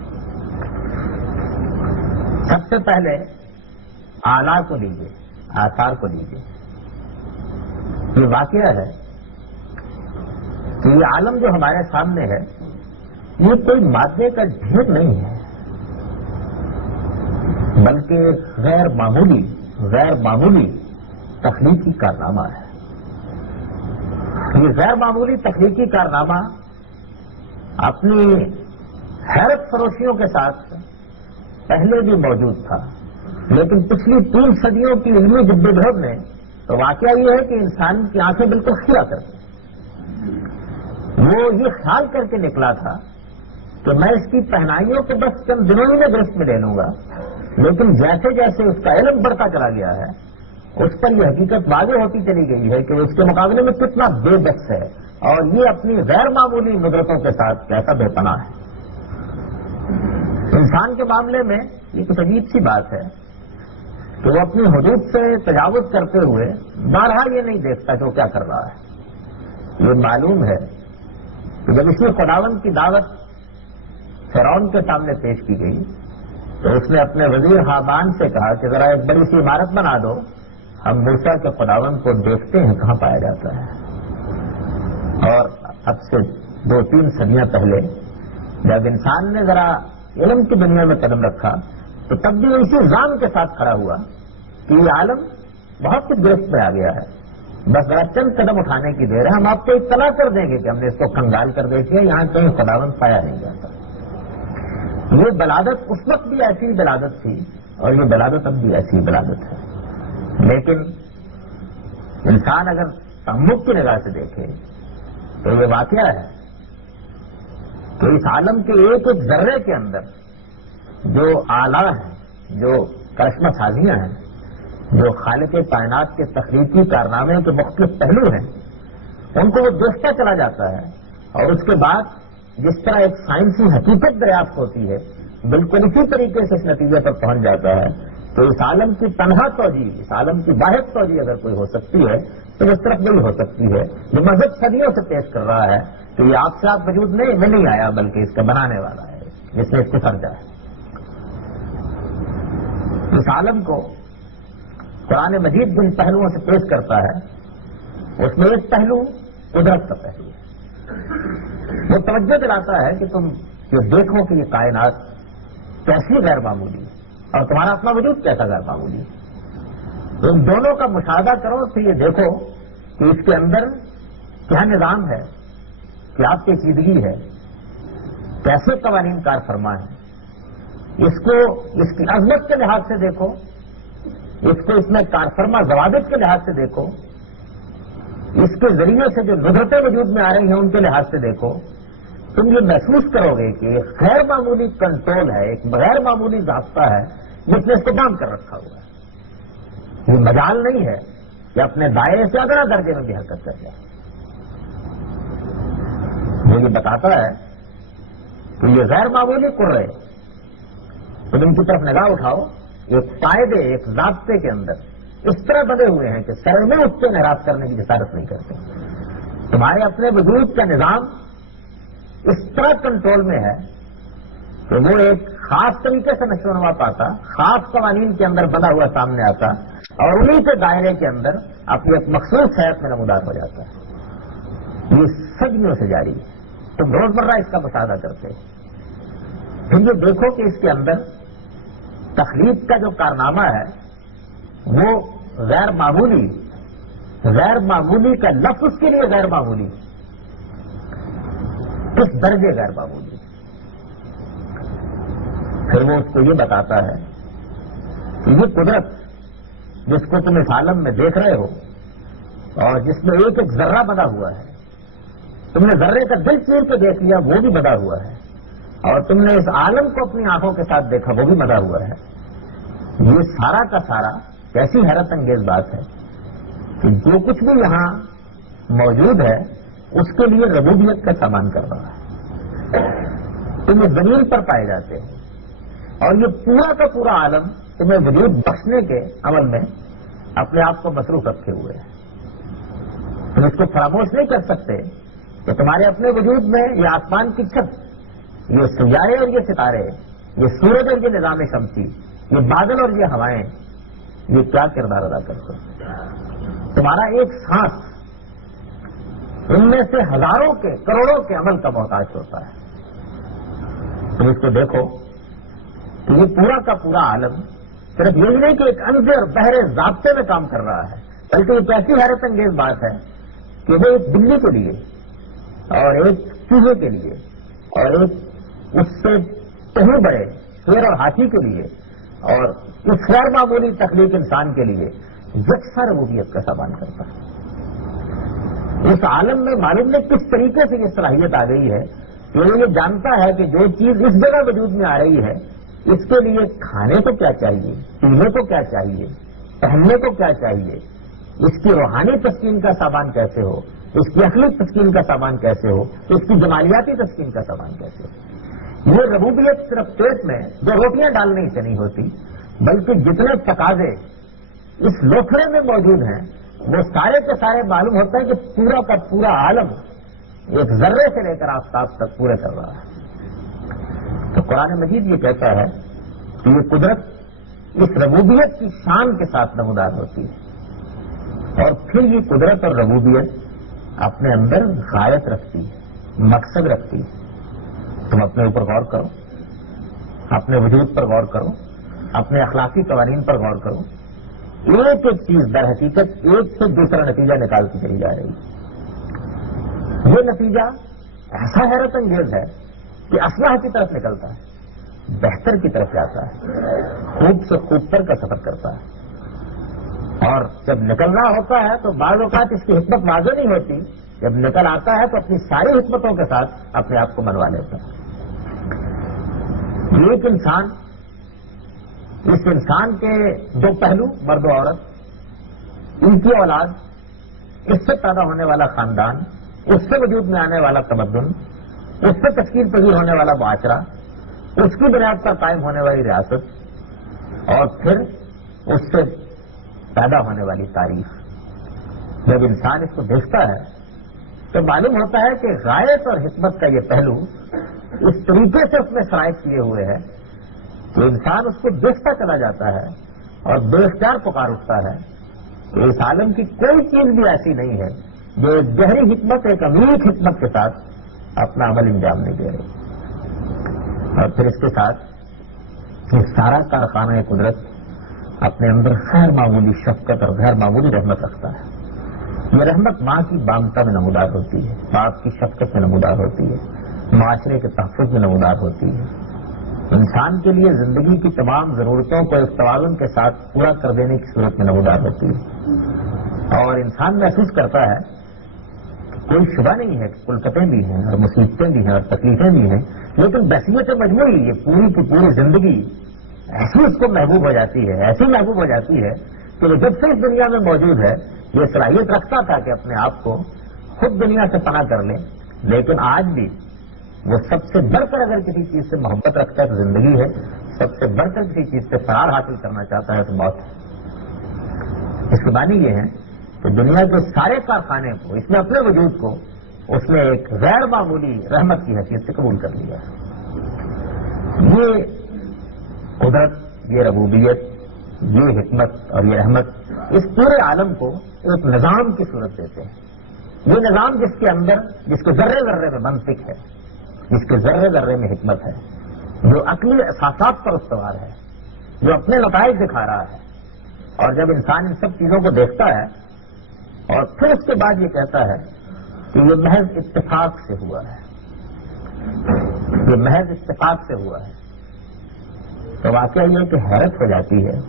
سب سے پہلے آلہ کو لیجیے، آثار کو لیجیے۔ یہ واقعہ ہے کہ یہ عالم جو ہمارے سامنے ہے یہ کوئی مادے کا ڈھیر نہیں ہے، بلکہ غیر معمولی تخلیقی کارنامہ ہے۔ یہ غیر معمولی تخلیقی کارنامہ اپنی حیرت فروشیوں کے ساتھ پہلے بھی موجود تھا، لیکن پچھلی 3 صدیوں کی علمی جدوجہد میں تو واقعہ یہ ہے کہ انسان کی آنکھیں بالکل کھلا کرتی۔ وہ یہ خیال کر کے نکلا تھا کہ میں اس کی پہنائیوں کو بس چند دنوں میں گرفت میں لے لوں گا، لیکن جیسے جیسے اس کا علم بڑھتا چلا گیا ہے اس پر یہ حقیقت واضح ہوتی چلی گئی ہے کہ وہ اس کے مقابلے میں کتنا بے بس ہے، اور یہ اپنی غیر معمولی ندرتوں کے ساتھ کیسا بے پناہ ہے۔ انسان کے معاملے میں یہ کچھ عجیب سی بات ہے کہ وہ اپنی حدود سے تجاوز کرتے ہوئے بارہا یہ نہیں دیکھتا کہ وہ کیا کر رہا ہے۔ یہ معلوم ہے کہ جب اسی خداوند کی دعوت فرعون کے سامنے پیش کی گئی تو اس نے اپنے وزیر حابان سے کہا کہ ذرا ایک بڑی سی عمارت بنا دو، ہم موسیٰ کے خداوند کو دیکھتے ہیں کہاں پایا جاتا ہے۔ اور اب سے 2-3 صدیاں پہلے جب انسان نے ذرا علم کی دنیا میں قدم رکھا تو تب بھی اسی ظان کے ساتھ کھڑا ہوا کہ یہ عالم بہت کچھ گرفت میں آ گیا ہے، بس ذرا چند قدم اٹھانے کی دیر ہے، ہم آپ کو اطلاع کر دیں گے کہ ہم نے اس کو کنگال کر دیکھا، یہاں کہیں خداوند پایا نہیں جاتا۔ یہ بلادت اس وقت بھی ایسی بلادت تھی اور یہ بلادت اب بھی ایسی بلادت ہے، لیکن انسان اگر تعمق کی نگاہ سے دیکھے تو یہ واقعہ ہے کہ اس عالم کے ایک ایک ذرے کے اندر جو آلہ ہیں، جو کرشمہ سازیاں ہیں، جو خالق کائنات کے تخلیقی کارنامے کے مختلف پہلو ہیں، ان کو وہ دیکھتا چلا جاتا ہے، اور اس کے بعد جس طرح ایک سائنسی حقیقت دریافت ہوتی ہے بالکل اسی طریقے سے اس نتیجے پر پہنچ جاتا ہے کہ اس عالم کی تنہا توجیہ، اس عالم کی واحد توجیہ اگر کوئی ہو سکتی ہے تو اس طرف نہیں ہو سکتی ہے جو مذہب صدیوں سے پیش کر رہا ہے کہ یہ آپ سے آپ وجود میں نہیں آیا بلکہ اس کا بنانے والا ہے، جس نے اس کو سمجھا ہے۔ اس عالم کو قرآن مجید جن پہلوؤں سے پیش کرتا ہے اس میں ایک پہلو قدرت کا پہلو ہے۔ وہ توجہ دلاتا ہے کہ تم یہ دیکھو کہ یہ کائنات کیسی غیر معمولی ہے اور تمہارا اپنا وجود کیسا غیر معمولی ہے۔ ان دونوں کا مشاہدہ کرو تو یہ دیکھو کہ اس کے اندر کیا نظام ہے، کیا پیچیدگی ہے، کیسے قوانین کار فرما ہے۔ اس کو اس کی عظمت کے لحاظ سے دیکھو، اس کو اس میں کارفرما ضوابط کے لحاظ سے دیکھو، اس کے ذریعے سے جو ندرتیں وجود میں آ رہی ہیں ان کے لحاظ سے دیکھو، تم یہ محسوس کرو گے کہ ایک غیر معمولی کنٹرول ہے، ایک غیر معمولی ضابطہ ہے جس نے اس کو باندھ کر رکھا ہوا ہے۔ یہ مجال نہیں ہے کہ اپنے دائرے سے ادنا درجے میں بھی حرکت کر جائے۔ وہ یہ بتاتا ہے کہ یہ غیر معمولی قرے تم ان کی طرف نگاہ اٹھاؤ، ایک قاعدے، ایک ضابطے کے اندر اس طرح بنے ہوئے ہیں کہ سر میں اس سے انحراف کرنے کی جسارت نہیں کرتے. تمہارے اپنے وجود کا نظام اس طرح کنٹرول میں ہے کہ وہ ایک خاص طریقے سے نشو و نما پاتا، خاص قوانین کے اندر بنا ہوا سامنے آتا اور انہی سے دائرے کے اندر اپنی ایک مخصوص حیثیت میں نمودار ہو جاتا ہے. یہ صدیوں سے جاری ہے. تم روزمرہ اس کا مشاہدہ کرتے ہو. پھر یہ دیکھو کہ اس کے اندر تخلیق کا جو کارنامہ ہے وہ غیر معمولی کا لفظ اس کے لیے غیر معمولی، کس درجے غیر معمولی. پھر وہ اس کو یہ بتاتا ہے کہ یہ قدرت جس کو تم اس عالم میں دیکھ رہے ہو اور جس میں ایک ایک ذرہ بنا ہوا ہے، تم نے ذرے کا دل چیر کے دیکھ لیا وہ بھی بنا ہوا ہے، اور تم نے اس عالم کو اپنی آنکھوں کے ساتھ دیکھا وہ بھی بنا ہوا ہے. یہ سارا کا سارا کیسی حیرت انگیز بات ہے کہ جو کچھ بھی یہاں موجود ہے اس کے لیے ربوبیت کا سامان کر رہا ہے. تم اس زمین پر پائے جاتے ہو اور یہ پورا کا پورا عالم تمہیں وجود بخشنے کے عمل میں اپنے آپ کو مصروف رکھے ہوئے ہے. تم اس کو فراموش نہیں کر سکتے کہ تمہارے اپنے وجود میں یہ آسمان کی چھت، یہ سیارے اور یہ ستارے، یہ سورج اور یہ نظام شمسی، یہ بادل اور یہ ہوائیں، یہ کیا کردار ادا کرتے ہیں. تمہارا ایک سانس ان میں سے ہزاروں کے کروڑوں کے عمل کا محتاج ہوتا ہے. تم اس کو دیکھو کہ یہ پورا کا پورا عالم صرف یہی نہیں کہ ایک اندھے اور بہرے ضابطے میں کام کر رہا ہے، بلکہ یہ کیسی حیرت انگیز بات ہے کہ وہ ایک بلی کے لیے اور ایک چوہے کے لیے اور ایک اس سے کہیں بڑے شیر اور ہاتھی کے لیے اور اس غیر معمولی تخلیق انسان کے لیے یکساں ربوبیت کا سامان کرتا ہے. اس عالم میں معلوم نہیں کس طریقے سے یہ صلاحیت آ گئی ہے کہ وہ یہ جانتا ہے کہ جو چیز اس جگہ وجود میں آ رہی ہے اس کے لیے کھانے کو کیا چاہیے، پینے کو کیا چاہیے، پہننے کو کیا چاہیے، اس کی روحانی تسکین کا سامان کیسے ہو، اس کی عقلی تسکین کا سامان کیسے ہو، اس کی جمالیاتی تسکین کا سامان کیسے ہو. یہ ربوبیت صرف پیٹ میں جو روٹیاں ڈالنے سے نہیں ہوتی، بلکہ جتنے تقاضے اس لوکھڑے میں موجود ہیں وہ سارے کے سارے معلوم ہوتا ہے کہ پورا کا پورا عالم ایک ذرے سے لے کر آفتاب تک پورے کر رہا ہے. تو قرآن مجید یہ کہتا ہے کہ یہ قدرت اس ربوبیت کی شان کے ساتھ نمودار ہوتی ہے، اور پھر یہ قدرت اور ربوبیت اپنے اندر غایت رکھتی ہے، مقصد رکھتی ہے. تم اپنے اوپر غور کرو، اپنے وجود پر غور کرو، اپنے اخلاقی قوانین پر غور کرو. ایک ایک چیز در حقیقت ایک سے دوسرا نتیجہ نکالتی چلی جا رہی ہے. یہ نتیجہ ایسا حیرت انگیز ہے کہ اصلاح کی طرف نکلتا ہے، بہتر کی طرف جاتا ہے، خوب سے خوب تر کا سفر کرتا ہے. اور جب نکلنا ہوتا ہے تو بعض اوقات اس کی حکمت واضح نہیں ہوتی، جب نکل آتا ہے تو اپنی ساری حکمتوں کے ساتھ اپنے آپ کو منوا لیتا ہے. ایک انسان، اس انسان کے دو پہلو مرد و عورت، ان کی اولاد، اس سے پیدا ہونے والا خاندان، اس سے وجود میں آنے والا تمدن، اس سے تشکیل پذیر ہونے والا معاشرہ، اس کی بنیاد پر قائم ہونے والی ریاست، اور پھر اس سے پیدا ہونے والی تاریخ. جب انسان اس کو دیکھتا ہے تو معلوم ہوتا ہے کہ غایت اور حکمت کا یہ پہلو اس طریقے سے اس میں شرائط کیے ہوئے ہے کہ انسان اس کو دیکھتا چلا جاتا ہے اور بے اختیار پکار اٹھتا ہے کہ اس عالم کی کوئی چیز بھی ایسی نہیں ہے جو ایک گہری حکمت، ایک عمیق حکمت کے ساتھ اپنا عمل انجام نہیں دے رہی. اور پھر اس کے ساتھ یہ سارا کارخانہ قدرت اپنے اندر غیر معمولی شفقت اور غیر معمولی رحمت رکھتا ہے. یہ رحمت ماں کی مامتا میں نمودار ہوتی ہے، باپ کی شفقت میں نمودار ہوتی ہے، معاشرے کے تحفظ میں نمودار ہوتی ہے، انسان کے لیے زندگی کی تمام ضرورتوں کو ایک توازن کے ساتھ پورا کر دینے کی صورت میں نمودار ہوتی ہے. اور انسان محسوس کرتا ہے کہ کوئی شبہ نہیں ہے کہ کلکتیں بھی ہیں اور مصیبتیں بھی ہیں اور تکلیفیں بھی ہیں، لیکن بحثیت مجموعی یہ پوری کی پوری زندگی ایسی اس کو محبوب ہو جاتی ہے، ایسی محبوب ہو جاتی ہے کہ وہ جب سے اس دنیا میں موجود ہے یہ صلاحیت رکھتا تھا کہ اپنے آپ کو خود دنیا سے پناہ کر لے، لیکن آج بھی وہ سب سے بڑھ کر اگر کسی چیز سے محبت رکھتا ہے تو زندگی ہے، سب سے بڑھ کر کسی چیز سے فرار حاصل کرنا چاہتا ہے تو موت ہے۔ اس کی معنی یہ ہے کہ دنیا کے سارے کارخانے کو، اس میں اپنے وجود کو اس نے ایک غیر معمولی رحمت کی حیثیت سے قبول کر لیا۔ یہ قدرت، یہ ربوبیت، یہ حکمت اور یہ رحمت اس پورے عالم کو ایک نظام کی صورت دیتے ہیں۔ یہ نظام جس کے اندر، جس کے ذرے ذرے میں منطق ہے، جس کے ذرے ذرے میں حکمت ہے، جو عقلی احساسات پر استوار ہے، جو اپنے نتائج دکھا رہا ہے، اور جب انسان ان سب چیزوں کو دیکھتا ہے اور پھر اس کے بعد یہ کہتا ہے کہ یہ محض اتفاق سے ہوا ہے، یہ محض اتفاق سے ہوا ہے، تو واقعہ یہ کہ حیرت ہو جاتی ہے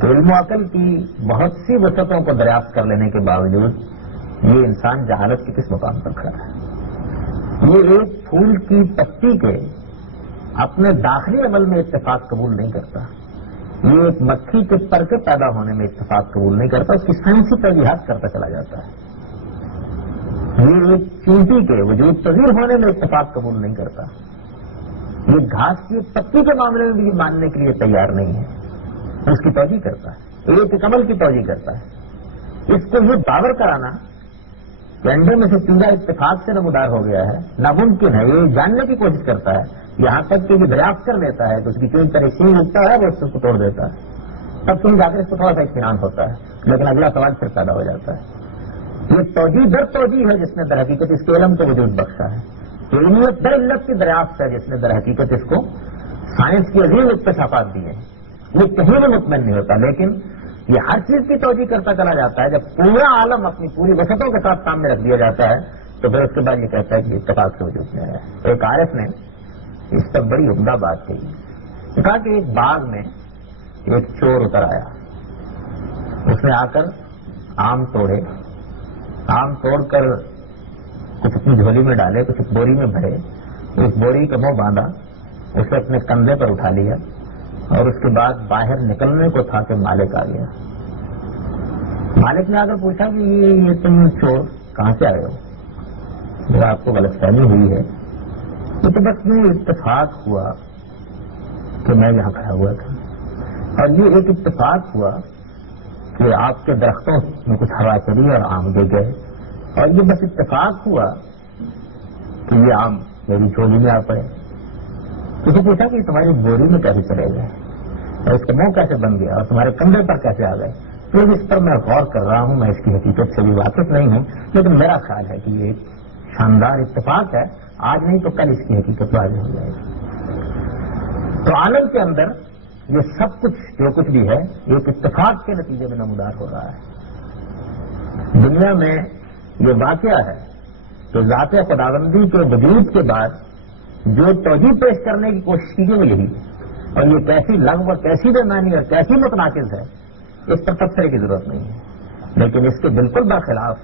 کہ علم و عقل کی بہت سی وسعتوں کو دریافت کر لینے کے باوجود یہ انسان جہالت کے کس مقام پر کھڑا ہے۔ یہ ایک پھول کی پتی کے اپنے داخلی عمل میں اتفاق قبول نہیں کرتا، یہ ایک مکھی کے پر کے پیدا ہونے میں اتفاق قبول نہیں کرتا، اس کی سائنسی توضیحات کرتا چلا جاتا ہے۔ یہ ایک چینٹی کے وجود پذیر ہونے میں اتفاق قبول نہیں کرتا، یہ گھاس کی پتی کے معاملے میں بھی ماننے کے لیے تیار نہیں ہے، اس کی توجہ کرتا ہے، ایک عمل کی توجہ کرتا ہے۔ اس کو یہ باور کرانا کہ انڈے میں سے چوزا اتفاق سے نمودار ہو گیا ہے ناممکن ہے، یہ جاننے کی کوشش کرتا ہے، یہاں تک کہ یہ دریافت کر لیتا ہے کہ اس کی کوئی طرح سینگ اٹھتا ہے وہ اس کو توڑ دیتا ہے، تب کہیں جا کر اس کو تھوڑا سا اطمینان ہوتا ہے، لیکن اگلا سوال پھر پیدا ہو جاتا ہے۔ یہ توجہ در توجہ ہے جس نے در حقیقت اس کے علم کو وجود بخشا ہے، علمیت در علت کی دریافت ہے جس نے در حقیقت اس کو سائنس کی عظیم اکتشافات دی ہیں۔ یہ کہیں بھی مطمئن نہیں ہوتا، لیکن یہ ہر چیز کی توجہ کرتا چلا جاتا ہے۔ جب پورا عالم اپنی پوری وسعتوں کے ساتھ سامنے رکھ دیا جاتا ہے تو پھر اس کے بعد یہ کہتا ہے کہ اتفاق سے وجود میں ہے۔ ایک عارف نے اس پر بڑی عمدہ بات کہی، کہا کہ ایک باغ میں ایک چور اتر آیا، اس نے آ کر آم توڑے، آم توڑ کر کچھ اپنی جھولی میں ڈالے، کچھ بوری میں بھرے، اس بوری کا منہ باندھا، اسے اپنے کندھے پر اٹھا لیا اور اس کے بعد باہر نکلنے کو تھا کہ مالک آ گیا۔ مالک نے آ کر پوچھا کہ یہ تم چور کہاں سے آئے ہو؟ میرا آپ کو غلط فہمی ہوئی ہے، یہ تو بس میں اتفاق ہوا کہ میں یہاں کھڑا ہوا تھا، اور یہ ایک اتفاق ہوا کہ آپ کے درختوں میں کچھ ہوا چلی اور آم گر گئے، اور یہ بس اتفاق ہوا کہ یہ آم میری جھولی میں آ پڑے۔ اسے پوچھا کہ تمہاری بوری میں کیسے چلے گئے اور اس کا منہ کیسے بن گیا اور تمہارے کندھے پر کیسے آ گئے؟ پھر اس پر میں غور کر رہا ہوں، میں اس کی حقیقت سے بھی واقف نہیں ہوں، لیکن میرا خیال ہے کہ یہ ایک شاندار اتفاق ہے، آج نہیں تو کل اس کی حقیقت واضح ہو جائے گی۔ تو عالم کے اندر یہ سب کچھ جو کچھ بھی ہے ایک اتفاق کے نتیجے میں نمودار ہو رہا ہے۔ دنیا میں یہ واقعہ ہے کہ ذات خداوندی کے وجود کے بعد جو توجہ پیش کرنے کی کوشش کی وہ یہی ہے، اور یہ کیسی لغو اور کیسی بے معنی اور کیسی متناقض ہے، اس پر تبصرے کی ضرورت نہیں ہے۔ لیکن اس کے بالکل برخلاف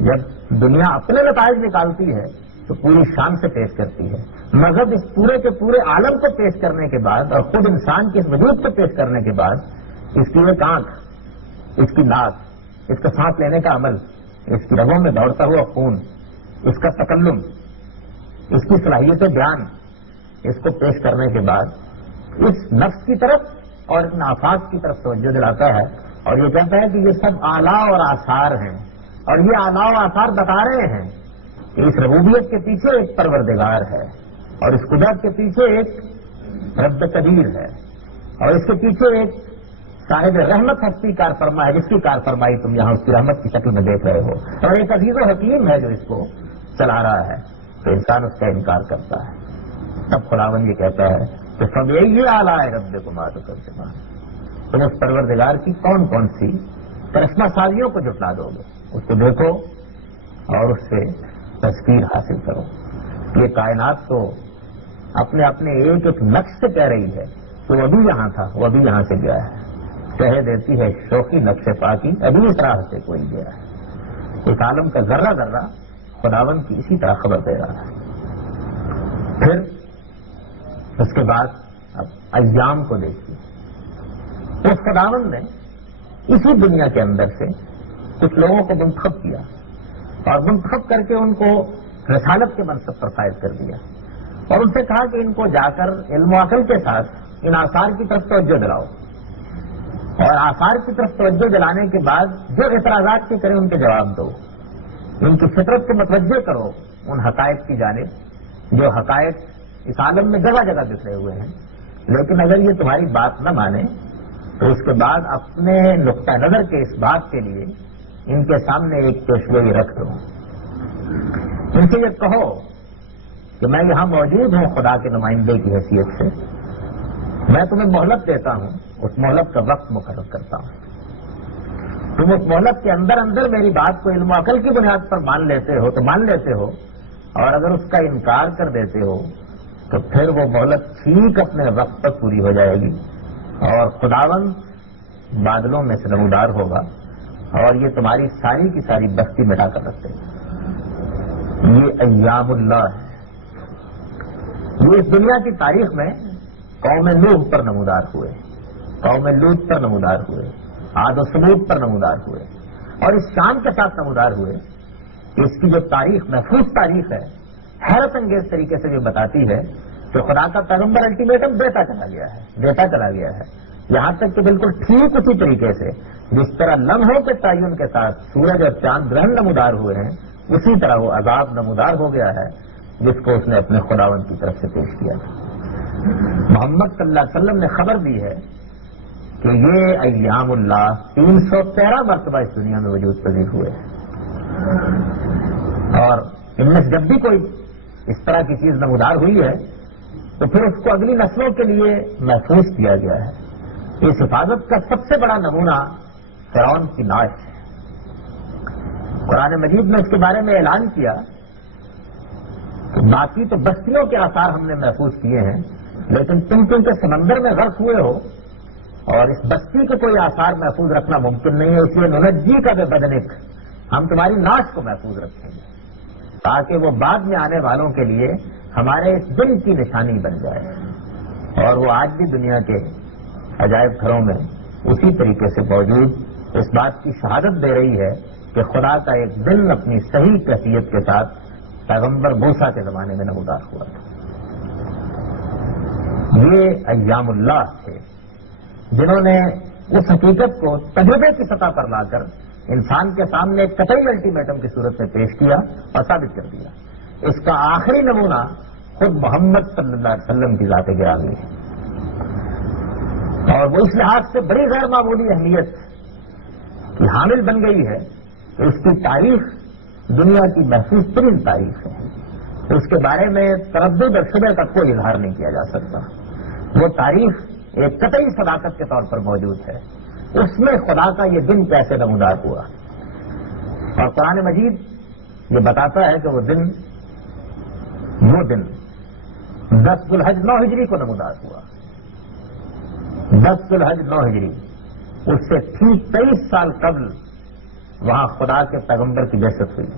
جب دنیا اپنے نتائج نکالتی ہے تو پوری شان سے پیش کرتی ہے۔ مذہب اس پورے کے پورے عالم کو پیش کرنے کے بعد اور خود انسان کے اس وجود کو پیش کرنے کے بعد اس کی ایک آنکھ، اس کی ناک، اس کا سانس لینے کا عمل، اس کی رگوں میں دوڑتا ہوا خون، اس کا تکلم، اس کی صلاحیت بیان، اس کو پیش کرنے کے بعد اس نفس کی طرف اور ان آفات کی طرف توجہ دلاتا ہے اور یہ کہتا ہے کہ یہ سب آلاء اور آثار ہیں، اور یہ آلاء و آثار بتا رہے ہیں کہ اس ربوبیت کے پیچھے ایک پروردگار ہے اور اس قدرت کے پیچھے ایک رب قدیر ہے اور اس کے پیچھے ایک صاحب رحمت ہستی کار فرما ہے جس کی کار فرمائی تم یہاں اس کی رحمت کی شکل میں دیکھ رہے ہو، اور ایک عزیز و حکیم ہے جو اس کو چلا رہا ہے، تو انسان اس کا انکار کرتا ہے۔ تب خداوند یہ کہتا ہے کہ سب یہی آلائے ربکما تکذبان، تم اس پروردگار کی کون کون سی کرشمہ سازیوں کو جھٹلا دو گے، اس کو دیکھو اور اس سے تذکیر حاصل کرو۔ یہ کائنات تو اپنے اپنے ایک ایک نقش سے کہہ رہی ہے کہ وہ ابھی یہاں تھا، وہ ابھی یہاں سے گیا ہے، کہہ دیتی ہے شوقی نقش پاکی ابھی اس راہ سے کوئی گیا ہے۔ اس عالم کا ذرہ ذرہ خداوند کی اسی طرح خبر دے رہا ہے۔ پھر اس کے بعد اب ایام کو دیکھیے، اس خداوند نے اسی دنیا کے اندر سے کچھ لوگوں کو منتخب کیا اور منتخب کر کے ان کو رسالت کے منصب پر فائز کر دیا اور ان سے کہا کہ ان کو جا کر علم و عقل کے ساتھ ان آثار کی طرف توجہ دلاؤ، اور آثار کی طرف توجہ دلانے کے بعد جو اعتراضات کے کریں ان کے جواب دو، ان کی فطرت کو متوجہ کرو ان حقائق کی جانب جو حقائق اس عالم میں جگہ جگہ بکھرے ہوئے ہیں، لیکن اگر یہ تمہاری بات نہ مانے تو اس کے بعد اپنے نقطہ نظر کے اس بات کے لیے ان کے سامنے ایک پیشگوئی رکھ دو، ان سے یہ کہو کہ میں یہاں موجود ہوں خدا کے نمائندے کی حیثیت سے، میں تمہیں مہلت دیتا ہوں، اس مہلت کا وقت مقرر کرتا ہوں، تم اس مہلت کے اندر اندر میری بات کو علم و عقل کی بنیاد پر مان لیتے ہو تو مان لیتے ہو، اور اگر اس کا انکار کر دیتے ہو تو پھر وہ مہلت ٹھیک اپنے وقت پر پوری ہو جائے گی اور خداوند بادلوں میں سے نمودار ہوگا اور یہ تمہاری ساری کی ساری بستی مٹا کر رکھ دے گا۔ یہ ایام اللہ ہے، یہ اس دنیا کی تاریخ میں قوم نوح پر نمودار ہوئے، قوم لوط پر نمودار ہوئے، عاد و ثمود پر نمودار ہوئے، اور اس شان کے ساتھ نمودار ہوئے کہ اس کی جو تاریخ محفوظ تاریخ ہے حیرت انگیز طریقے سے جو بتاتی ہے کہ خدا کا پیغمبر الٹیمیٹم دیتا چلا گیا ہے، یہاں تک کہ بالکل ٹھیک اسی طریقے سے جس طرح لمحوں کے تعین کے ساتھ سورج اور چاند گرہن نمودار ہوئے ہیں، اسی طرح وہ عذاب نمودار ہو گیا ہے جس کو اس نے اپنے خداوند کی طرف سے پیش کیا تھا۔ محمد صلی اللہ علیہ وسلم نے خبر دی ہے کہ یہ ایام اللہ 313 مرتبہ اس دنیا میں وجود پذیر ہوئے اور ان میں جب بھی کوئی اس طرح کی چیز نمودار ہوئی ہے تو پھر اس کو اگلی نسلوں کے لیے محفوظ کیا گیا ہے۔ اس حفاظت کا سب سے بڑا نمونہ فرعون کی ناش ہے۔ قرآن مجید نے اس کے بارے میں اعلان کیا کہ باقی تو بستیوں کے آثار ہم نے محفوظ کیے ہیں، لیکن تم کیونکہ سمندر میں غرق ہوئے ہو اور اس بستی کے کوئی آثار محفوظ رکھنا ممکن نہیں ہے، اس لیے ننجی کا بے بدنک، ہم تمہاری ناش کو محفوظ رکھیں گے تاکہ وہ بعد میں آنے والوں کے لیے ہمارے اس دن کی نشانی بن جائے۔ اور وہ آج بھی دنیا کے عجائب گھروں میں اسی طریقے سے موجود اس بات کی شہادت دے رہی ہے کہ خدا کا ایک دن اپنی صحیح کیفیت کے ساتھ پیغمبر موسیٰ کے زمانے میں نمودار ہوا تھا۔ یہ ایام اللہ تھے جنہوں نے اس حقیقت کو تجربے کی سطح پر لا کر انسان کے سامنے ایک قطعی الٹیمیٹم کی صورت میں پیش کیا اور ثابت کر دیا۔ اس کا آخری نمونہ خود محمد صلی اللہ علیہ وسلم کی ذات گرامی ہے، اور وہ اس لحاظ سے بڑی غیر معمولی اہمیت کی حامل بن گئی ہے کہ اس کی تاریخ دنیا کی محفوظ ترین تاریخ ہے، اس کے بارے میں تردد اور شبہ کا کوئی اظہار نہیں کیا جا سکتا۔ وہ تاریخ ایک قطعی صداقت کے طور پر موجود ہے، اس میں خدا کا یہ دن کیسے نمودار ہوا، اور قرآن مجید یہ بتاتا ہے کہ وہ دن 10 ذوالحج 9 ہجری کو نمودار ہوا۔ 10 ذوالحج 9 ہجری، اس سے ٹھیک 23 سال قبل وہاں خدا کے پیغمبر کی بعثت ہوئی،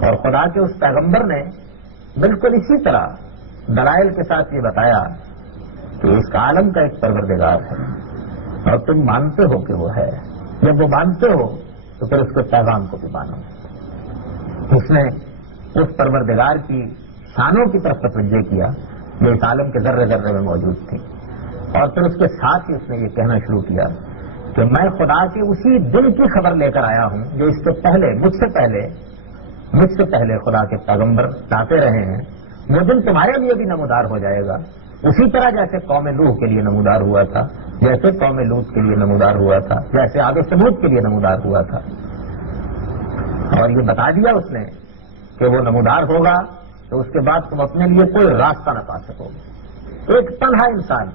اور خدا کے اس پیغمبر نے بالکل اسی طرح دلائل کے ساتھ یہ بتایا کہ اس عالم کا ایک پروردگار ہے اور تم مانتے ہو کہ وہ ہے۔ جب وہ مانتے ہو تو پھر اس کے پیغام کو بھی مانو۔ اس نے اس پروردگار کی شانوں کی طرف توجہ کیا جو اس عالم کے ذرے ذرے میں موجود تھی، اور پھر اس کے ساتھ ہی اس نے یہ کہنا شروع کیا کہ میں خدا کے اسی دن کی خبر لے کر آیا ہوں جو اس سے پہلے مجھ سے پہلے خدا کے پیغمبر لاتے رہے ہیں۔ وہ دن تمہارے لیے بھی نمودار ہو جائے گا، اسی طرح جیسے قوم نوح کے لیے نمودار ہوا تھا، جیسے قوم لوط کے لیے نمودار ہوا تھا، جیسے عاد و ثمود کے لیے نمودار ہوا تھا۔ اور یہ بتا دیا اس نے کہ وہ نمودار ہوگا تو اس کے بعد تم اپنے لیے کوئی راستہ نہ پا سکو گے۔ ایک تنہا انسان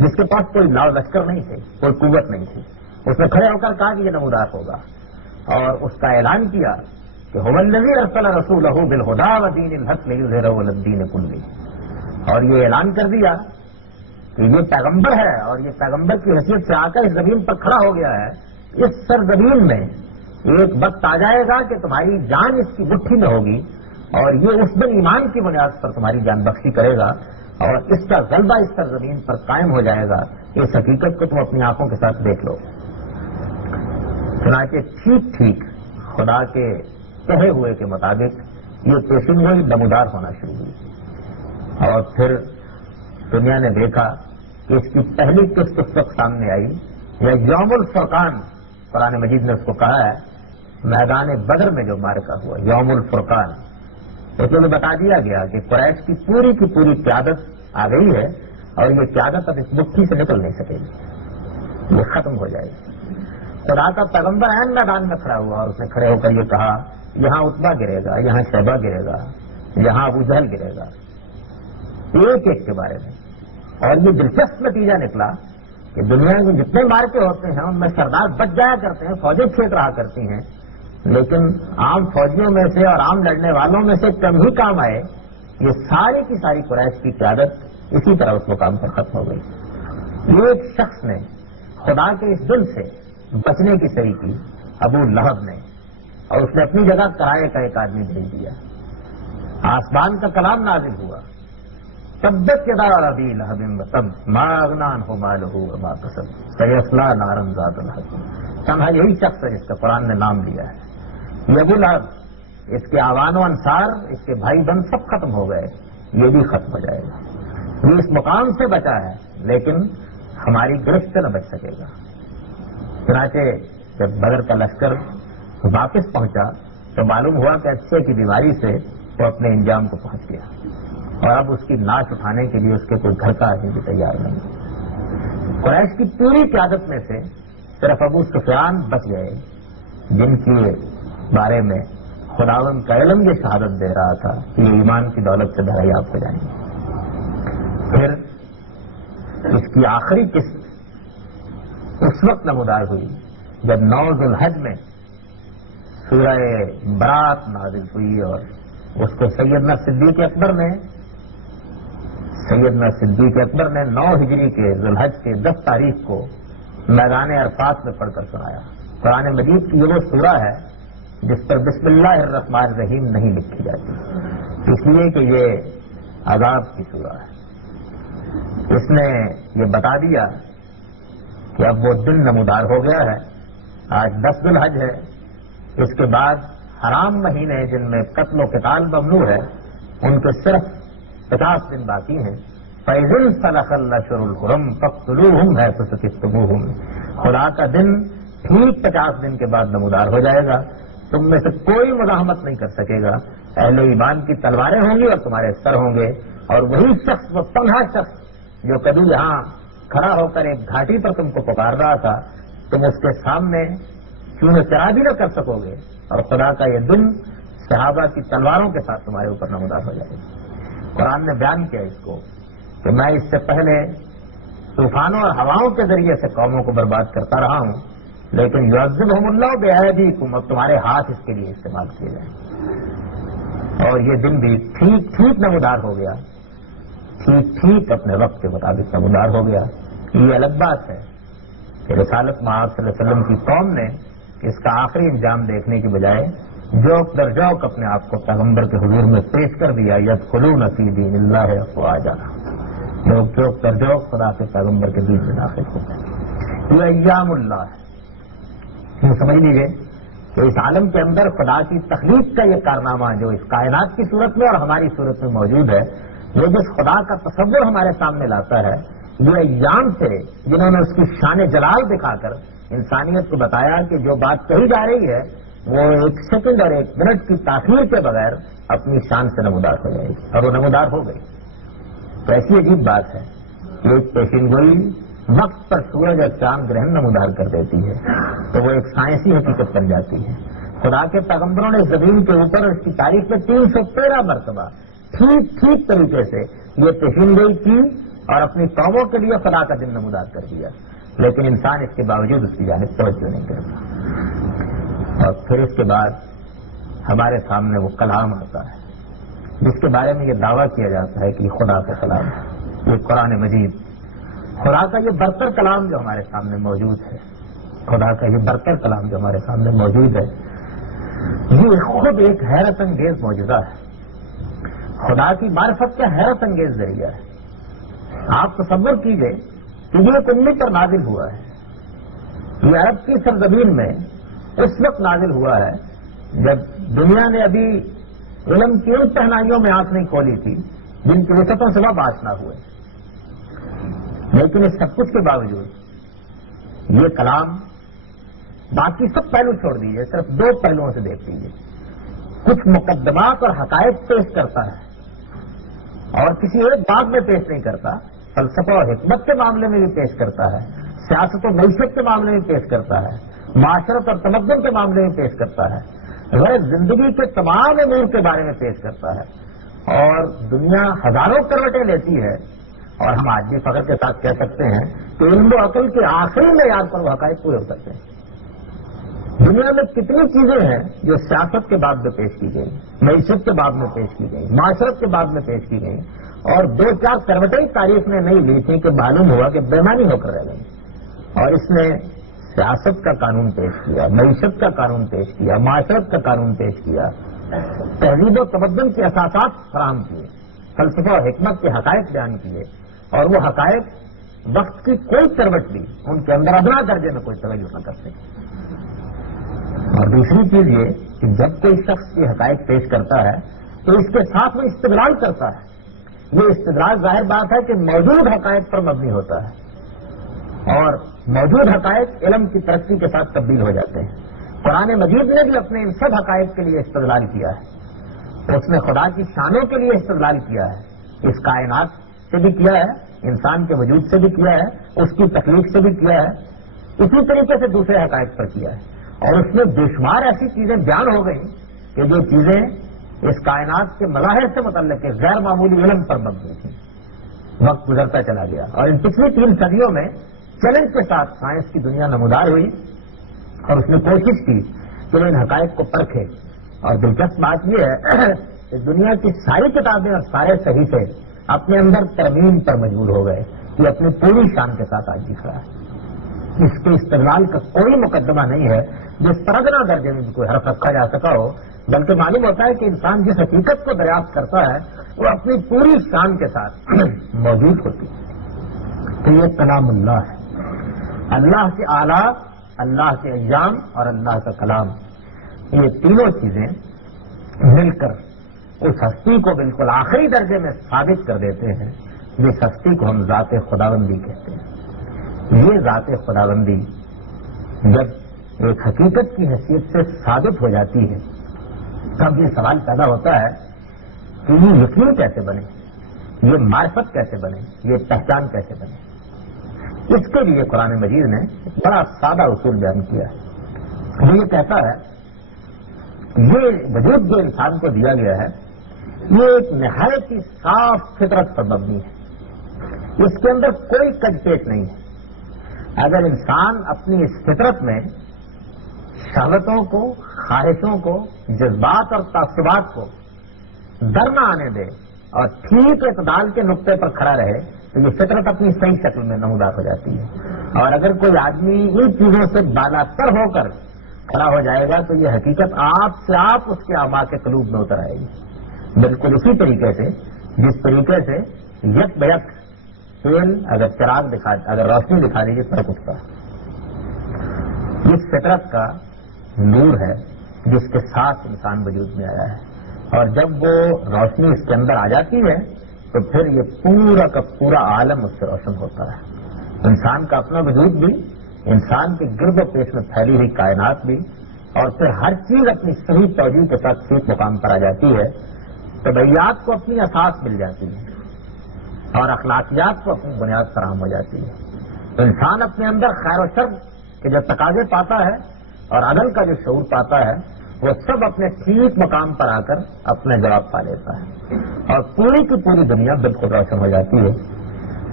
جس کے پاس کوئی لاؤ لشکر نہیں تھے، کوئی قوت نہیں تھی، اس نے کھڑے ہو کر کہا کہ یہ نمودار ہوگا، اور اس کا اعلان کیا کہ هو الذی ارسل رسولہ بالہدی ودین الحق لیظہرہ علی الدین کلہ، اور یہ اعلان کر دیا کہ یہ پیغمبر ہے اور یہ پیغمبر کی حیثیت سے آ کر اس زمین پر کھڑا ہو گیا ہے۔ اس سرزمین میں ایک وقت آ جائے گا کہ تمہاری جان اس کی مٹھی میں ہوگی، اور یہ اس دن ایمان کی بنیاد پر تمہاری جان بخشی کرے گا، اور اس کا غلبہ اس سرزمین پر قائم ہو جائے گا۔ اس حقیقت کو تم اپنی آنکھوں کے ساتھ دیکھ لو۔ چنانچہ ٹھیک خدا کے کہے ہوئے کے مطابق یہ پیشن گوئی نمودار ہونا شروع ہوئی، اور پھر دنیا نے دیکھا کہ اس کی پہلی قسط اس وقت سامنے آئی، یا یوم الفرقان قرآن مجید نے اس کو کہا ہے، میدان بدر میں جو معرکہ ہوا یوم الفرقان، اس میں بتا دیا گیا کہ قریش کی پوری قیادت آ گئی ہے، اور یہ قیادت اب اس مٹھی سے نکل نہیں سکے گی، یہ ختم ہو جائے گی۔ خدا کا پیغمبر عین میدان میں کھڑا ہوا اور اس نے کھڑے ہو کر یہ کہا، یہاں عتبہ گرے گا، یہاں شیبہ گرے گا، یہاں ابو جہل گرے گا، ایک ایک کے بارے میں۔ اور یہ دلچسپ نتیجہ نکلا کہ دنیا میں جتنے مارکے ہوتے ہیں ان میں سردار بچ جایا کرتے ہیں، فوجیں کھیت رہا کرتی ہیں، لیکن عام فوجیوں میں سے اور عام لڑنے والوں میں سے کم ہی کام آئے۔ یہ ساری کی ساری قریش کی قیادت اسی طرح اس مقام پر ختم ہو گئی۔ ایک شخص نے خدا کے اس دل سے بچنے کی صحیح کی، ابو لہب نے، اور اس نے اپنی جگہ کرائے کا ایک آدمی بھیج دیا۔ آسمان کا کلام نازل ہوا، تبت یدا ابی لہب وتب ما اغنی عنہ مالہ وما کسب سیصلی نارا ذات لہب۔ سمجھا یہی شخص ہے جس کا قرآن نے نام لیا ہے، یہ ابو لہب، اس کے آوان و انصار، اس کے بھائی بہن سب ختم ہو گئے، یہ بھی ختم ہو جائے گا۔ یہ اس مقام سے بچا ہے لیکن ہماری گرفت سے نہ بچ سکے گا۔ چنانچہ جب بدر کا لشکر واپس پہنچا تو معلوم ہوا کہ اچھے کی بیماری سے وہ اپنے انجام کو پہنچ گیا، اور اب اس کی ناش اٹھانے کے لیے اس کے کوئی گھر کا آدمی بھی تیار نہیں۔ قریش کی پوری قیادت میں سے صرف ابو سفیان بچ گئے، جن کے بارے میں خداوند کا علم یہ شہادت دے رہا تھا کہ یہ ایمان کی دولت سے دریافت ہو جائیں گے۔ پھر اس کی آخری قسط اس وقت نمودار ہوئی جب 9 ذی الحج میں سورہ برات نازل ہوئی، اور اس کو سیدنا صدیق اکبر نے 9 ہجری کے ذی الحج کے 10 تاریخ کو میدان عرفات میں پڑھ کر سنایا۔ قرآن مجید کی یہ وہ سورہ ہے جس پر بسم اللہ الرحمن الرحیم نہیں لکھی جاتی، اس لیے کہ یہ عذاب کی سورہ ہے۔ اس نے یہ بتا دیا کہ اب وہ دن نمودار ہو گیا ہے، آج 10 ذی الحج ہے، اس کے بعد حرام مہینے جن میں قتل و قتال ممنوع ہے ان کے صرف 50 دن باقی ہیں۔ فَإِذِ انْسَلَخَ الْأَشْهُرُ الْحُرُمُ فَاقْتُلُوهُمْ حَيْثُ ثَقِفْتُمُوهُمْ۔ خدا کا دن ٹھیک 50 دن کے بعد نمودار ہو جائے گا، تم میں سے کوئی مزاحمت نہیں کر سکے گا، اہل ایمان کی تلواریں ہوں گی اور تمہارے سر ہوں گے، اور وہی شخص، وہ تنہا شخص جو کبھی یہاں کھڑا ہو کر ایک گھاٹی پر تم کو پکار رہا تھا، تم اس کے سامنے چون چرا بھی نہ کر سکو گے، اور خدا کا یہ دن صحابہ کی تلواروں کے ساتھ تمہارے اوپر نمودار ہو جائے گا۔ قرآن نے بیان کیا اس کو کہ میں اس سے پہلے طوفانوں اور ہواؤں کے ذریعے سے قوموں کو برباد کرتا رہا ہوں، لیکن یعذبہم اللہ بایدیکم، اب تمہارے ہاتھ اس کے لیے استعمال کیے جائیں۔ اور یہ دن بھی ٹھیک نمودار ہو گیا، ٹھیک اپنے وقت کے مطابق نمودار ہو گیا۔ یہ الگ بات ہے کہ رسالت مآب صلی اللہ علیہ وسلم کی قوم نے اس کا آخری انجام دیکھنے کی بجائے جوک در جوک اپنے آپ کو پیغمبر کے حضور میں پیش کر دیا، یدخلون فی دین اللہ افواجا، لوگ جوک در جوک خدا کے پیغمبر کے دین میں داخل ہو گئے۔ یہ ایام اللہ ہے، یہ سمجھ لیجیے کہ اس عالم کے اندر خدا کی تخلیق کا یہ کارنامہ جو اس کائنات کی صورت میں اور ہماری صورت میں موجود ہے، وہ جس خدا کا تصور ہمارے سامنے لاتا ہے، یہ ایام سے جنہوں نے اس کی شان جلال دکھا کر انسانیت کو بتایا کہ جو بات کہی جا رہی ہے وہ 1 سیکنڈ اور 1 منٹ کی تاخیر کے بغیر اپنی شان سے نمودار ہو جائے گی، اور وہ نمودار ہو گئی۔ تو ایسی عجیب بات ہے کہ ایک پیشین گوئی وقت پر سورج اور چاند گرہن نمودار کر دیتی ہے تو وہ ایک سائنسی حقیقت بن جاتی ہے۔ خدا کے پیغمبروں نے زمین کے اوپر اس کی تاریخ میں 313 مرتبہ ٹھیک طریقے سے یہ پیشین گوئی کی اور اپنی قوموں کے لیے خدا کا دن نمودار کر دیا، لیکن انسان اس کے باوجود اس کی جانب توجہ نہیں کرتا۔ اور پھر اس کے بعد ہمارے سامنے وہ کلام آتا ہے جس کے بارے میں یہ دعویٰ کیا جاتا ہے کہ یہ خدا کا کلام ہے، یہ قرآن مجید، خدا کا یہ برتر کلام جو ہمارے سامنے موجود ہے، خدا کا یہ برتر کلام جو ہمارے سامنے موجود ہے، یہ خود ایک حیرت انگیز موجودہ ہے۔ خدا کی معرفت کا حیرت انگیز ذریعہ ہے۔ آپ تصور کیجئے کہ یہ ایک امت پر نازل ہوا ہے، یہ عرب کی سرزمین میں اس وقت نازل ہوا ہے جب دنیا نے ابھی علم کی ان پہنائیوں میں آنکھ نہیں کھولی تھی جن کی وسعتوں سے وہ باز نہ ہوئے. لیکن اس سب کچھ کے باوجود یہ کلام باقی سب پہلو چھوڑ دیجیے، صرف دو پہلوؤں سے دیکھ لیجیے. کچھ مقدمات اور حقائق پیش کرتا ہے اور کسی ایک بات میں پیش نہیں کرتا. فلسفہ اور حکمت کے معاملے میں بھی پیش کرتا ہے، سیاست و معیشت کے معاملے میں پیش کرتا ہے، معاشرت اور تمدن کے معاملے میں پیش کرتا ہے، غیر زندگی کے تمام امور کے بارے میں پیش کرتا ہے. اور دنیا ہزاروں کروٹیں لیتی ہے اور ہم آج بھی فخر کے ساتھ کہہ سکتے ہیں کہ علم و عقل کے آخری معیار پر وہ حقائق پورے ہو سکتے ہیں. دنیا میں کتنی چیزیں ہیں جو سیاست کے بعد میں پیش کی گئی، معیشت کے بعد میں پیش کی گئی، معاشرت کے بعد میں پیش کی گئی، اور دو چار کروٹیں تاریخ نے نہیں لی تھی کہ معلوم ہوا کہ بےمانی ہو کر رہ گئی. اور اس نے سیاست کا قانون پیش کیا، معیشت کا قانون پیش کیا، معاشرت کا قانون پیش کیا، تہذیب و تمدن کے اساسات فراہم کیے، فلسفہ اور حکمت کے حقائق بیان کیے. اور وہ حقائق وقت کی کوئی کروٹ بھی ان کے اندر ادنا درجے میں کوئی تغیر نہ کر سکے. اور دوسری چیز یہ کہ جب کوئی شخص یہ حقائق پیش کرتا ہے تو اس کے ساتھ وہ استدلال کرتا ہے. یہ استدلال ظاہر بات ہے کہ موجود حقائق پر مبنی ہوتا ہے اور موجود حقائق علم کی ترقی کے ساتھ تبدیل ہو جاتے ہیں. قرآن مجید نے بھی اپنے ان سب حقائق کے لیے استدلال کیا ہے. اس نے خدا کی شانوں کے لیے استدلال کیا ہے، اس کائنات سے بھی کیا ہے، انسان کے وجود سے بھی کیا ہے، اس کی تخلیق سے بھی کیا ہے، اسی طریقے سے دوسرے حقائق پر کیا ہے. اور اس میں بے شمار ایسی چیزیں بیان ہو گئیں کہ جو چیزیں اس کائنات کے مظاہر سے متعلق ہے، غیر معمولی علم پر مبنی تھیں. وقت گزرتا چلا گیا اور ان پچھلی 3 صدیوں میں چیلنج کے ساتھ سائنس کی دنیا نمودار ہوئی اور اس نے کوشش کی کہ وہ ان حقائق کو پرکھے. اور دلچسپ بات یہ ہے کہ دنیا کی ساری کتابیں اور سارے صحیفے اپنے اندر ترمیم پر مجبور ہو گئے. یہ اپنی پوری شان کے ساتھ آج دکھ رہا ہے. اس کے استعمال کا کوئی مقدمہ نہیں ہے جس پر ادنا درجے میں کوئی حرف رکھا جا سکا ہو، بلکہ معلوم ہوتا ہے کہ انسان جس حقیقت کو دریافت کرتا ہے وہ اپنی پوری شان کے ساتھ موجود ہوتی ہے. تو یہ کلام اللہ ہے، اللہ کے آلات، اللہ کے ایام اور اللہ کا کلام. یہ تینوں چیزیں مل کر اس ہستی کو بالکل آخری درجے میں ثابت کر دیتے ہیں جس ہستی کو ہم ذات خداوندی کہتے ہیں. یہ ذات خداوندی جب ایک حقیقت کی حیثیت سے ثابت ہو جاتی ہے تب یہ سوال پیدا ہوتا ہے کہ یہ یقین کیسے بنے، یہ معرفت کیسے بنے، یہ پہچان کیسے بنے. اس کے لیے قرآن مجید نے ایک بڑا سادہ اصول بیان کیا ہے. وہ یہ کہتا ہے یہ وجود جو انسان کو دیا گیا ہے یہ ایک نہایت ہی صاف فطرت پر مبنی ہے. اس کے اندر کوئی کج پیٹ نہیں ہے. اگر انسان اپنی اس فطرت میں شہوتوں کو، خواہشوں کو، جذبات اور تعصبات کو در نہ آنے دے اور ٹھیک اعتدال کے نقطے پر کھڑا رہے تو یہ فطرت اپنی صحیح شکل میں نمودار ہو جاتی ہے. اور اگر کوئی آدمی ان چیزوں سے بالاتر ہو کر کھڑا ہو جائے گا تو یہ حقیقت آپ سے آپ اس کے اعماق کے قلوب میں اتر آئے گی. بالکل اسی طریقے سے جس طریقے سے یک بیک تیل اگر چراغ اگر روشنی دکھا دیجیے فرق اٹھتا ہے. اس فطرت کا نور ہے جس کے ساتھ انسان وجود میں آیا ہے اور جب وہ روشنی اس کے اندر آ جاتی ہے تو پھر یہ پورا کا پورا عالم اس سے روشن ہوتا ہے. انسان کا اپنا وجود بھی، انسان کے گرد و پیش میں پھیلی ہوئی کائنات بھی، اور پھر ہر چیز اپنی صحیح توجہ کے ساتھ ٹھیک مقام پر آ جاتی ہے. طبعیات کو اپنی اساس مل جاتی ہے اور اخلاقیات کو اپنی بنیاد فراہم ہو جاتی ہے. تو انسان اپنے اندر خیر و شر کے جو تقاضے پاتا ہے اور عدل کا جو شعور پاتا ہے وہ سب اپنے ٹھیک مقام پر آ کر اپنے جواب پا لیتا ہے اور پوری کی پوری دنیا بالکل روشن ہو جاتی ہے.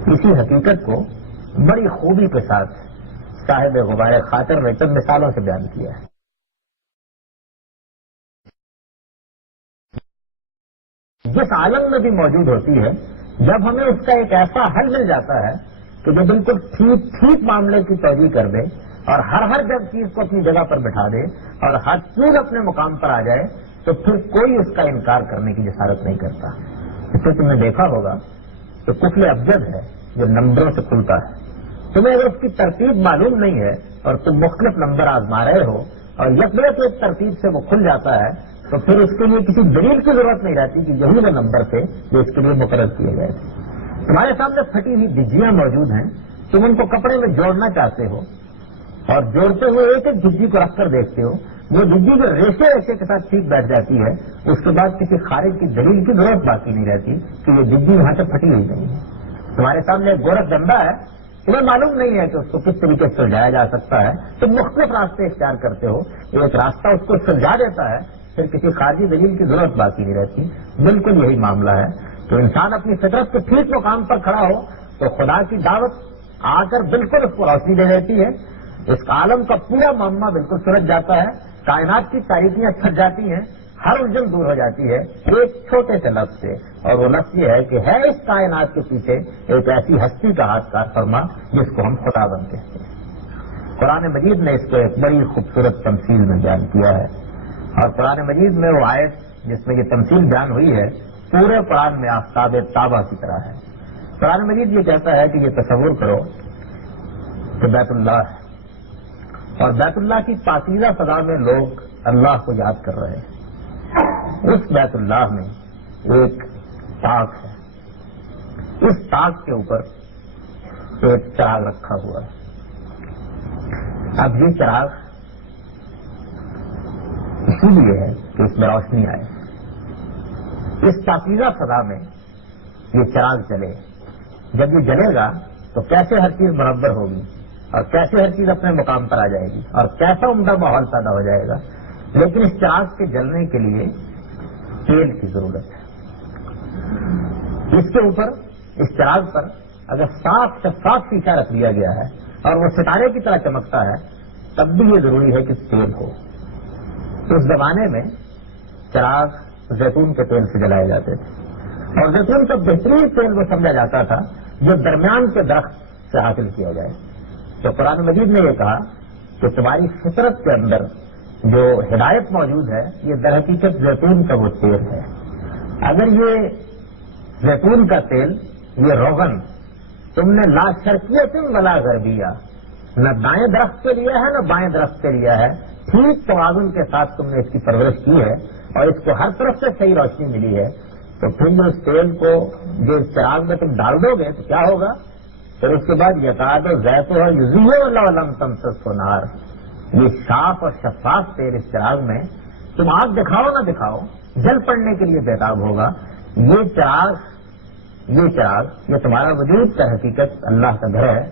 اسی حقیقت کو بڑی خوبی کے ساتھ صاحب غبار خاطر نے چند مثالوں سے بیان کیا ہے. جس عالم میں بھی موجود ہوتی ہے جب ہمیں اس کا ایک ایسا حل مل جاتا ہے کہ جو بالکل ٹھیک معاملے کی توجہ کر دے اور ہر جب چیز کو اپنی جگہ پر بٹھا دے اور ہر چیز اپنے مقام پر آ جائے تو پھر کوئی اس کا انکار کرنے کی جسارت نہیں کرتا. اس سے تم نے دیکھا ہوگا کہ کفل ابجد ہے جو نمبروں سے کھلتا ہے. تمہیں اگر اس کی ترتیب معلوم نہیں ہے اور تم مختلف نمبر آزما رہے ہو اور یک ایک ترتیب سے وہ کھل جاتا ہے تو پھر اس کے لیے کسی دلیل کی ضرورت نہیں رہتی کہ یہی وہ نمبر تھے جو اس کے لیے مقرر کیے گئے تھے۔ تمہارے سامنے پھٹی ہوئی جھجیاں موجود ہیں، تم ان کو کپڑے میں جوڑنا چاہتے ہو اور جوڑتے ہوئے ایک ایک جھجی کو رکھ کر دیکھتے ہو، وہ جھجی جو ریشے ریشے کے ساتھ ٹھیک بیٹھ جاتی ہے، اس کے بعد کسی خارج کی دلیل کی ضرورت باقی نہیں رہتی کہ یہ جھجی وہاں سے پھٹی ہوئی نہیں ہے۔ تمہارے سامنے ایک گورکھ گندا ہے، تمہیں معلوم نہیں ہے کہ اس کو کس طریقے سے سلجھایا جا سکتا ہے، تم مختلف راستے اختیار کرتے ہو، ایک راستہ اس کو سلجھا دیتا ہے، پھر کسی خارجی دلیل کی ضرورت باقی نہیں رہتی۔ بالکل یہی معاملہ ہے تو انسان اپنی فطرت کے ٹھیک مقام پر کھڑا ہو تو خدا کی دعوت آ کر بالکل اس کو روشنی دے دیتی ہے، اس عالم کا پورا معاملہ بالکل سلجھ جاتا ہے، کائنات کی تاریکیاں چھٹ جاتی ہیں، ہر الجھن دور ہو جاتی ہے ایک چھوٹے سے لفظ سے، اور وہ لفظ یہ ہے کہ ہے اس کائنات کے پیچھے ایک ایسی ہستی کا ہاتھ کار فرما جس کو ہم خدا بن کہتے ہیں۔ قرآن مجید نے اس کو ایک بڑی خوبصورت تمثیل میں بیان کیا ہے، اور قرآن مجید میں وہ آیت جس میں یہ تمثیل بیان ہوئی ہے پورے قرآن میں آفتاب تابہ کی طرح ہے۔ قرآن مجید یہ کہتا ہے کہ یہ تصور کرو کہ بیت اللہ ہے، اور بیت اللہ کی پاکیزہ فضا میں لوگ اللہ کو یاد کر رہے ہیں۔ اس بیت اللہ میں ایک طاق ہے، اس طاق کے اوپر ایک چراغ رکھا ہوا ہے۔ اب یہ چراغ اسی لیے ہے کہ اس میں روشنی آئے، اس پاکیزہ فضا میں یہ چراغ چلے۔ جب یہ جلے گا تو کیسے ہر چیز برابر ہوگی اور کیسے ہر چیز اپنے مقام پر آ جائے گی اور کیسا عمدہ ماحول پیدا ہو جائے گا۔ لیکن اس چراغ کے جلنے کے لیے تیل کی ضرورت ہے۔ اس کے اوپر اس چراغ پر اگر صاف شفاف شیشہ رکھ دیا گیا ہے اور وہ ستارے کی طرح چمکتا ہے تب بھی یہ ضروری ہے کہ تیل ہو۔ اس زمانے میں چراغ زیتون کے تیل سے جلائے جاتے تھے، اور زیتون کا بہترین تیل وہ سمجھا جاتا تھا جو درمیان کے درخت سے حاصل کیا جائے۔ تو قرآن مجید نے یہ کہا کہ تمہاری فطرت کے اندر جو ہدایت موجود ہے یہ در حقیقت زیتون کا وہ تیل ہے۔ اگر یہ زیتون کا تیل، یہ روغن تم نے لا شرقیت ولا غربیہ، نہ دائیں درخت کے لیا ہے نہ بائیں درخت کے لیا ہے، ٹھیک توازن کے ساتھ تم نے اس کی پرورش کی ہے اور اس کو ہر طرف سے صحیح روشنی ملی ہے، تو پھر جو اس تیل کو جو چراغ میں تم ڈال دو گے تو کیا ہوگا؟ پھر اس کے بعد یکاد و زیت ہو یضیء ولو لم تمسسہ نار، یہ صاف اور شفاف تیل اس چراغ میں تم آگ دکھاؤ نہ دکھاؤ جل پڑنے کے لیے بےتاب ہوگا۔ یہ چراغ یہ تمہارا وجود کا حقیقت اللہ کا گھر ہے،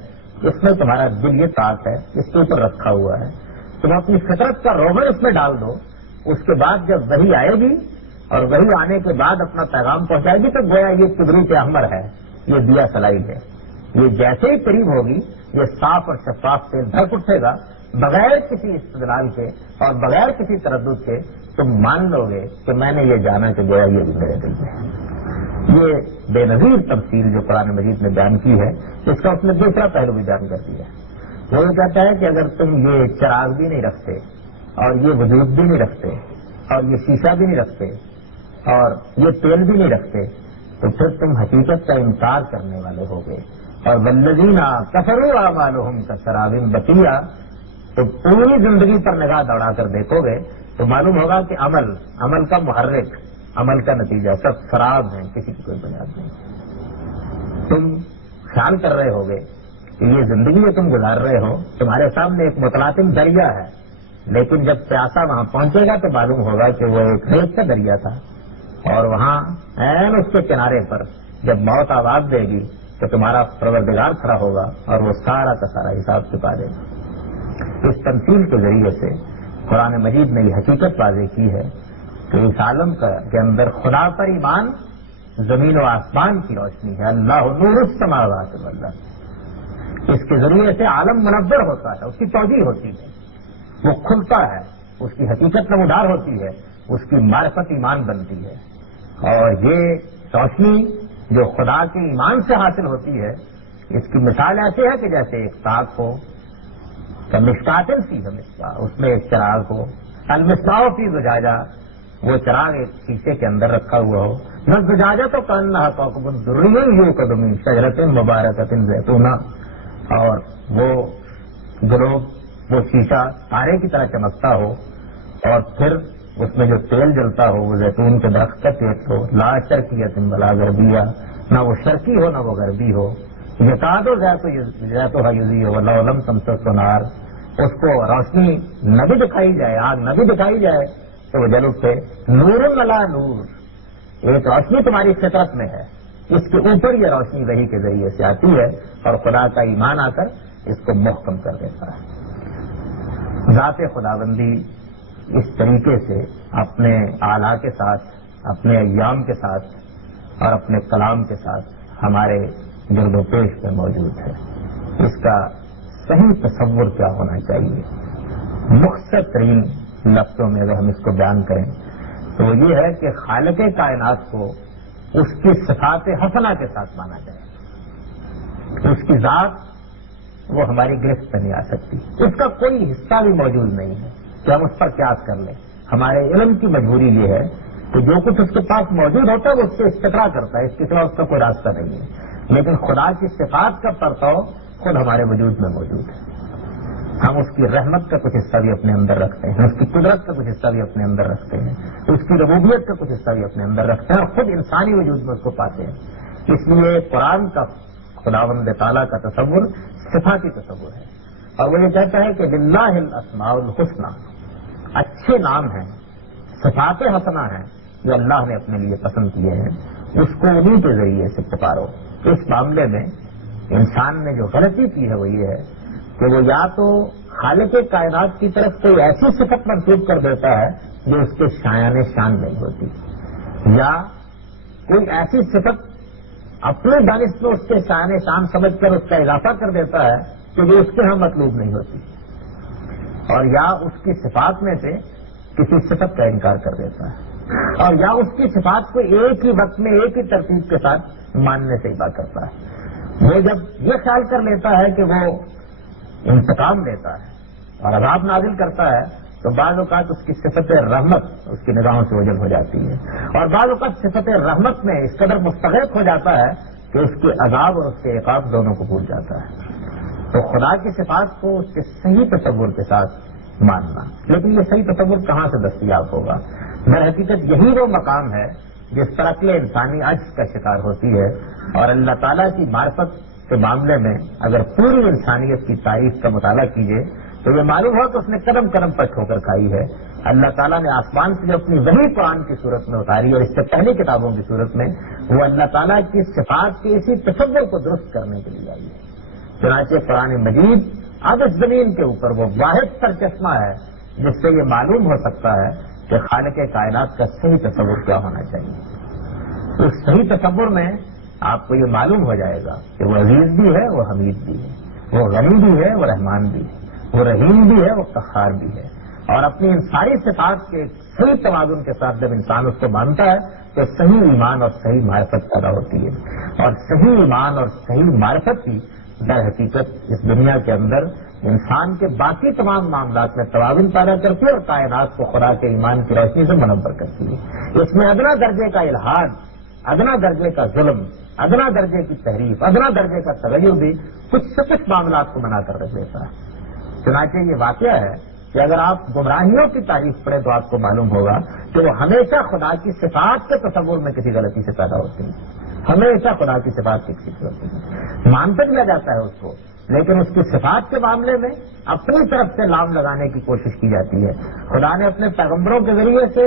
اس میں تمہارا دل یہ طاق ہے، اس کے اوپر رکھا ہوا ہے۔ تم اپنی فطرت کا روغن اس میں ڈال دو، اس کے بعد جب وحی آئے گی اور وحی آنے کے بعد اپنا پیغام پہنچائے گی تو گویا یہ کبریت احمر ہے، یہ دیا سلائی ہے۔ یہ جیسے ہی قریب ہوگی یہ صاف اور شفاف تیل دھک اٹھے گا، بغیر کسی استدلال کے اور بغیر کسی تردد کے تم مان لو گے کہ میں نے یہ جانا کہ گویا یہ بھی میرے دل میں ہے۔ یہ بے نظیر تفصیل جو قرآن مجید نے بیان کی ہے، اس کا اس نے دوسرا پہلو بھی بیان کر دیا ہے۔ وہ یہ کہتا ہے کہ اگر تم یہ چراغ بھی نہیں رکھتے اور یہ وجود بھی نہیں رکھتے اور یہ شیشہ بھی نہیں رکھتے اور یہ تیل بھی نہیں رکھتے تو پھر تم حقیقت کا انکار کرنے والے ہوگے۔ اور والذین کفروا اعمالهم کسراب بقیع، تو پوری زندگی پر نگاہ دوڑا کر دیکھو گے تو معلوم ہوگا کہ عمل کا محرک، عمل کا نتیجہ سب سراب ہیں، کسی کی کوئی بنیاد نہیں۔ تم خیال کر رہے ہوگے کہ یہ زندگی جو تم گزار رہے ہو تمہارے سامنے ایک متلاطم دریا ہے، لیکن جب پیاسا وہاں پہنچے گا تو معلوم ہوگا کہ وہ ایک ریت کا دریا تھا، اور وہاں عین اس کے کنارے پر جب موت آواز دے گی تو تمہارا پروردگار کھڑا ہوگا اور وہ سارا کا سارا حساب چکا دے گا۔ اس تمثیل کے ذریعے سے قرآن مجید نے یہ حقیقت واضح کی ہے کہ اس عالم کے اندر خدا پر ایمان زمین و آسمان کی روشنی ہے، اللہ نور السماوات والارض۔ اس کے ذریعے سے عالم منور ہوتا ہے، اس کی توجیہ ہوتی ہے، وہ کھلتا ہے، اس کی حقیقت نمودار ہوتی ہے، اس کی معرفت ایمان بنتی ہے۔ اور یہ روشنی جو خدا کے ایمان سے حاصل ہوتی ہے، اس کی مثال ایسے ہے کہ جیسے ایک طاق ہو، مشکاۃ فیہا مصباح، اس میں ایک چراغ ہو، المصباح فی زجاجہ، وہ چراغ ایک شیشے کے اندر رکھا ہوا ہو، زجاجہ تو کانہا کوکب درری یوقد من شجرۃ مبارکۃ زیتونہ، اور وہ گلوب، وہ شیشہ تارے کی طرح چمکتا ہو، اور پھر اس میں جو تیل جلتا ہو وہ زیتون کے درخت کا تیل ہو، لا شرقیت ولا غربیہ، نہ وہ شرقی ہو نہ وہ غربی ہو، یہ کہا دو ذاتو یوزی ہو اللہ علم تمسس نار، اس کو روشنی نہ بھی دکھائی جائے، آگ نہ بھی دکھائی جائے تو وہ جل اٹھے، نور علی نور، ایک روشنی تمہاری فطرت میں ہے، اس کے اوپر یہ روشنی وحی کے ذریعے سے آتی ہے اور خدا کا ایمان آ کر اس کو محکم کر دیتا ہے۔ ذات خداوندی اس طریقے سے اپنے آلہ کے ساتھ، اپنے ایام کے ساتھ اور اپنے کلام کے ساتھ ہمارے گرد و پیش میں موجود ہے۔ اس کا صحیح تصور کیا ہونا چاہیے؟ مختصر ترین لفظوں میں اگر ہم اس کو بیان کریں تو وہ یہ ہے کہ خالق کائنات کو اس کی صفات حسنہ کے ساتھ مانا جائے، اس کی ذات وہ ہماری گرفت میں نہیں آ سکتی، اس کا کوئی حصہ بھی موجود نہیں ہے کہ ہم اس پر قیاس کر لیں۔ ہمارے علم کی مجبوری یہ ہے کہ جو کچھ اس کے پاس موجود ہوتا ہے وہ اس سے استقرا کرتا ہے، اس کے سوا اس کا کوئی راستہ نہیں ہے، لیکن خدا کی صفات کا پرتاؤ خود ہمارے وجود میں موجود ہے۔ ہم اس کی رحمت کا کچھ حصہ بھی اپنے اندر رکھتے ہیں، اس کی قدرت کا کچھ حصہ بھی اپنے اندر رکھتے ہیں، اس کی ربوبیت کا کچھ حصہ بھی اپنے اندر رکھتے ہیں اور خود انسانی وجود میں اس کو پاتے ہیں۔ اس لیے قرآن کا خداوند تعالیٰ کا تصور صفاتی تصور ہے، اور وہ یہ کہتا ہے کہ للہ الاسماء الحسنی، اچھے نام ہیں، صفات حسنہ ہیں جو اللہ نے اپنے لیے پسند کیے ہیں، اس کو انہیں کے ذریعے سے پکارو۔ اس معاملے میں انسان نے جو غلطی کی ہے وہ یہ ہے کہ وہ یا تو خالق کائنات کی طرف کوئی ایسی صفت منسوب کر دیتا ہے جو اس کے شایان شان نہیں ہوتی، یا کوئی ایسی صفت اپنے دانش میں اس کے شایان شان سمجھ کر اس کا اضافہ کر دیتا ہے کہ جو اس کے ہاں مطلوب نہیں ہوتی، اور یا اس کی صفات میں سے کسی صفت کا انکار کر دیتا ہے، اور یا اس کی صفات کو ایک ہی وقت میں ایک ہی ترتیب کے ساتھ ماننے سے انکار کرتا ہے۔ وہ جب یہ خیال کر لیتا ہے کہ وہ انتقام لیتا ہے اور عذاب نازل کرتا ہے تو بعض اوقات اس کی صفت رحمت اس کی نگاہوں سے اوجھل ہو جاتی ہے، اور بعض اوقات صفت رحمت میں اس قدر مستغرق ہو جاتا ہے کہ اس کے عذاب اور اس کے عقاب دونوں کو بھول جاتا ہے۔ تو خدا کی صفات کو اس کے صحیح تصور کے ساتھ ماننا، لیکن یہ صحیح تصور کہاں سے دستیاب ہوگا؟ در حقیقت یہی وہ مقام ہے جس پر عقل انسانی عجز کا شکار ہوتی ہے، اور اللہ تعالیٰ کی معرفت کے معاملے میں اگر پوری انسانیت کی تاریخ کا مطالعہ کیجیے تو یہ معلوم ہو کہ اس نے قدم قدم پر ٹھوکر کھائی ہے۔ اللہ تعالیٰ نے آسمان سے جو اپنی وحی قرآن کی صورت میں اتاری اور اس سے پہلی کتابوں کی صورت میں، وہ اللہ تعالیٰ کی صفات کے اسی تصور کو درست کرنے کے لیے آئی ہے۔ چنانچہ قرآن مجید اب اس زمین کے اوپر وہ واحد سرچشمہ ہے جس سے یہ معلوم ہو سکتا ہے کہ خالق کائنات کا صحیح تصور کیا ہونا چاہیے۔ اس صحیح تصور میں آپ کو یہ معلوم ہو جائے گا کہ وہ عزیز بھی ہے، وہ حمید بھی ہے، وہ غنی بھی ہے، وہ رحمان بھی ہے، وہ رحیم بھی ہے، وہ قہار بھی ہے، اور اپنی ان ساری صفات کے صحیح توازن کے ساتھ جب انسان اس کو مانتا ہے تو صحیح ایمان اور صحیح معرفت پیدا ہوتی ہے، اور صحیح ایمان اور صحیح معرفت کی در حقیقت اس دنیا کے اندر انسان کے باقی تمام معاملات میں توازن پیدا کرتی ہے اور کائنات کو خدا کے ایمان کی روشنی سے منور کرتی ہے۔ اس میں ادنا درجے کا الحاد، ادنا درجے کا ظلم، ادنا درجے کی تحریف، ادنا درجے کا تغیر بھی کچھ سے کچھ معاملات کو منا کر رکھ دیتا ہے۔ چنانچہ یہ واقعہ ہے کہ اگر آپ گمراہیوں کی تعریف پڑھیں تو آپ کو معلوم ہوگا کہ وہ ہمیشہ خدا کی صفات کے تصور میں کسی غلطی سے پیدا ہوتی ہیں، ہمیشہ خدا کی صفات کی کسی ہوتی ہے، مانتا دیا جاتا ہے اس کو، لیکن اس کی صفات کے معاملے میں اپنی طرف سے لام لگانے کی کوشش کی جاتی ہے۔ خدا نے اپنے پیغمبروں کے ذریعے سے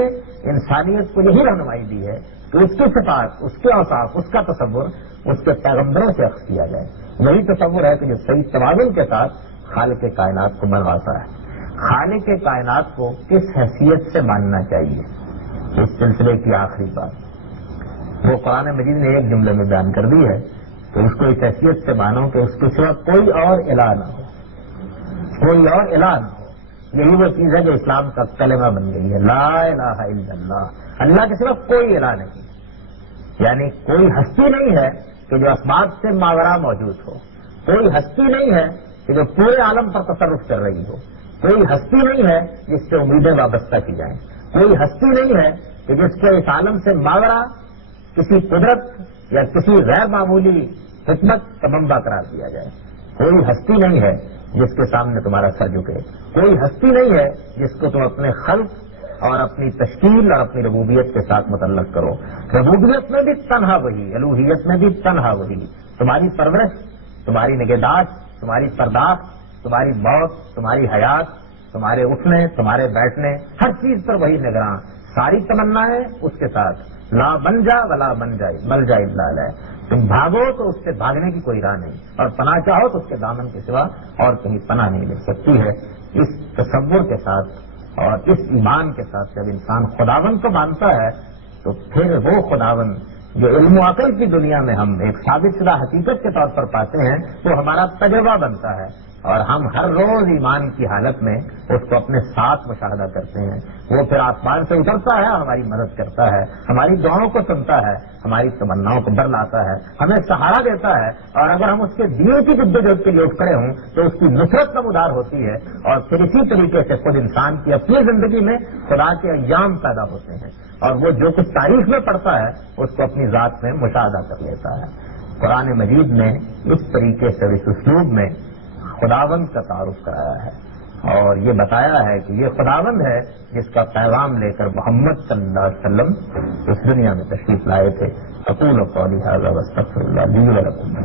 انسانیت کو یہی رہنمائی دی ہے کہ اس کی صفات، اس کے اوصاف، اس کا تصور اس کے پیغمبروں سے اخذ کیا جائے۔ یہی تصور ہے کہ جو صحیح توازن کے ساتھ خالق کائنات کو منواتا ہے۔ خالق کائنات کو کس حیثیت سے ماننا چاہیے، اس سلسلے کی آخری بات وہ قرآن مجید نے ایک جملے میں بیان کر دی ہے کہ اس کو اس حیثیت سے مانو کہ اس کے سوا کوئی اور الہ نہ ہو، کوئی اور الہ نہ ہو۔ یہی وہ چیز ہے جو اسلام کا کلمہ بن گئی ہے، لا الہ الا اللہ، اللہ کے سوا کوئی الہ نہیں، یعنی کوئی ہستی نہیں ہے کہ جو اسباب سے ماورا موجود ہو، کوئی ہستی نہیں ہے کہ جو پورے عالم پر تصرف کر رہی ہو، کوئی ہستی نہیں ہے جس سے امیدیں وابستہ کی جائیں، کوئی ہستی نہیں ہے کہ جس کو اس عالم سے ماورا کسی قدرت یا کسی غیر معمولی حکمت کا منبع قرار دیا جائے، کوئی ہستی نہیں ہے جس کے سامنے تمہارا سر جھکے، کوئی ہستی نہیں ہے جس کو تم اپنے خلق اور اپنی تشکیل اور اپنی ربوبیت کے ساتھ متعلق کرو. ربوبیت میں بھی تنہا وہی، الوہیت میں بھی تنہا وہی. تمہاری پرورش، تمہاری نگہداشت، تمہاری پرداخت، تمہاری موت، تمہاری حیات، تمہارے اٹھنے، تمہارے بیٹھنے، ہر چیز پر وہی نگراں. ساری تمنائیں اس کے ساتھ. لا بن جا ولا بن جائے مل جائے اللہ علیہ. تم بھاگو تو اس سے بھاگنے کی کوئی راہ نہیں، اور پناہ چاہو تو اس کے دامن کے سوا اور کہیں پناہ نہیں مل سکتی ہے. اس تصور کے ساتھ اور اس ایمان کے ساتھ جب انسان خداوند کو مانتا ہے تو پھر وہ خداوند جو علم و عقل کی دنیا میں ہم ایک ثابت شدہ حقیقت کے طور پر پاتے ہیں وہ ہمارا تجربہ بنتا ہے، اور ہم ہر روز ایمان کی حالت میں اس کو اپنے ساتھ مشاہدہ کرتے ہیں. وہ پھر آسمان سے اترتا ہے اور ہماری مدد کرتا ہے، ہماری دعاؤں کو سنتا ہے، ہماری تمناؤں کو برلاتا ہے، ہمیں سہارا دیتا ہے، اور اگر ہم اس کے دین کی جدوجہد کے لیے اٹھ کھڑے ہوں تو اس کی نصرت نمودار ہوتی ہے. اور پھر اسی طریقے سے خود انسان کی اپنی زندگی میں خدا کے ایام پیدا ہوتے ہیں، اور وہ جو کچھ تاریخ میں پڑھتا ہے اس کو اپنی ذات میں مشاہدہ کر لیتا ہے. قرآن مجید نے اس طریقے سے اس اسلوب میں خداوند کا تعارف کرایا ہے، اور یہ بتایا ہے کہ یہ خداوند ہے جس کا پیغام لے کر محمد صلی اللہ علیہ وسلم اس دنیا میں تشریف لائے تھے. اقول قولی ھذا واستغفر اللہ لی ولکم.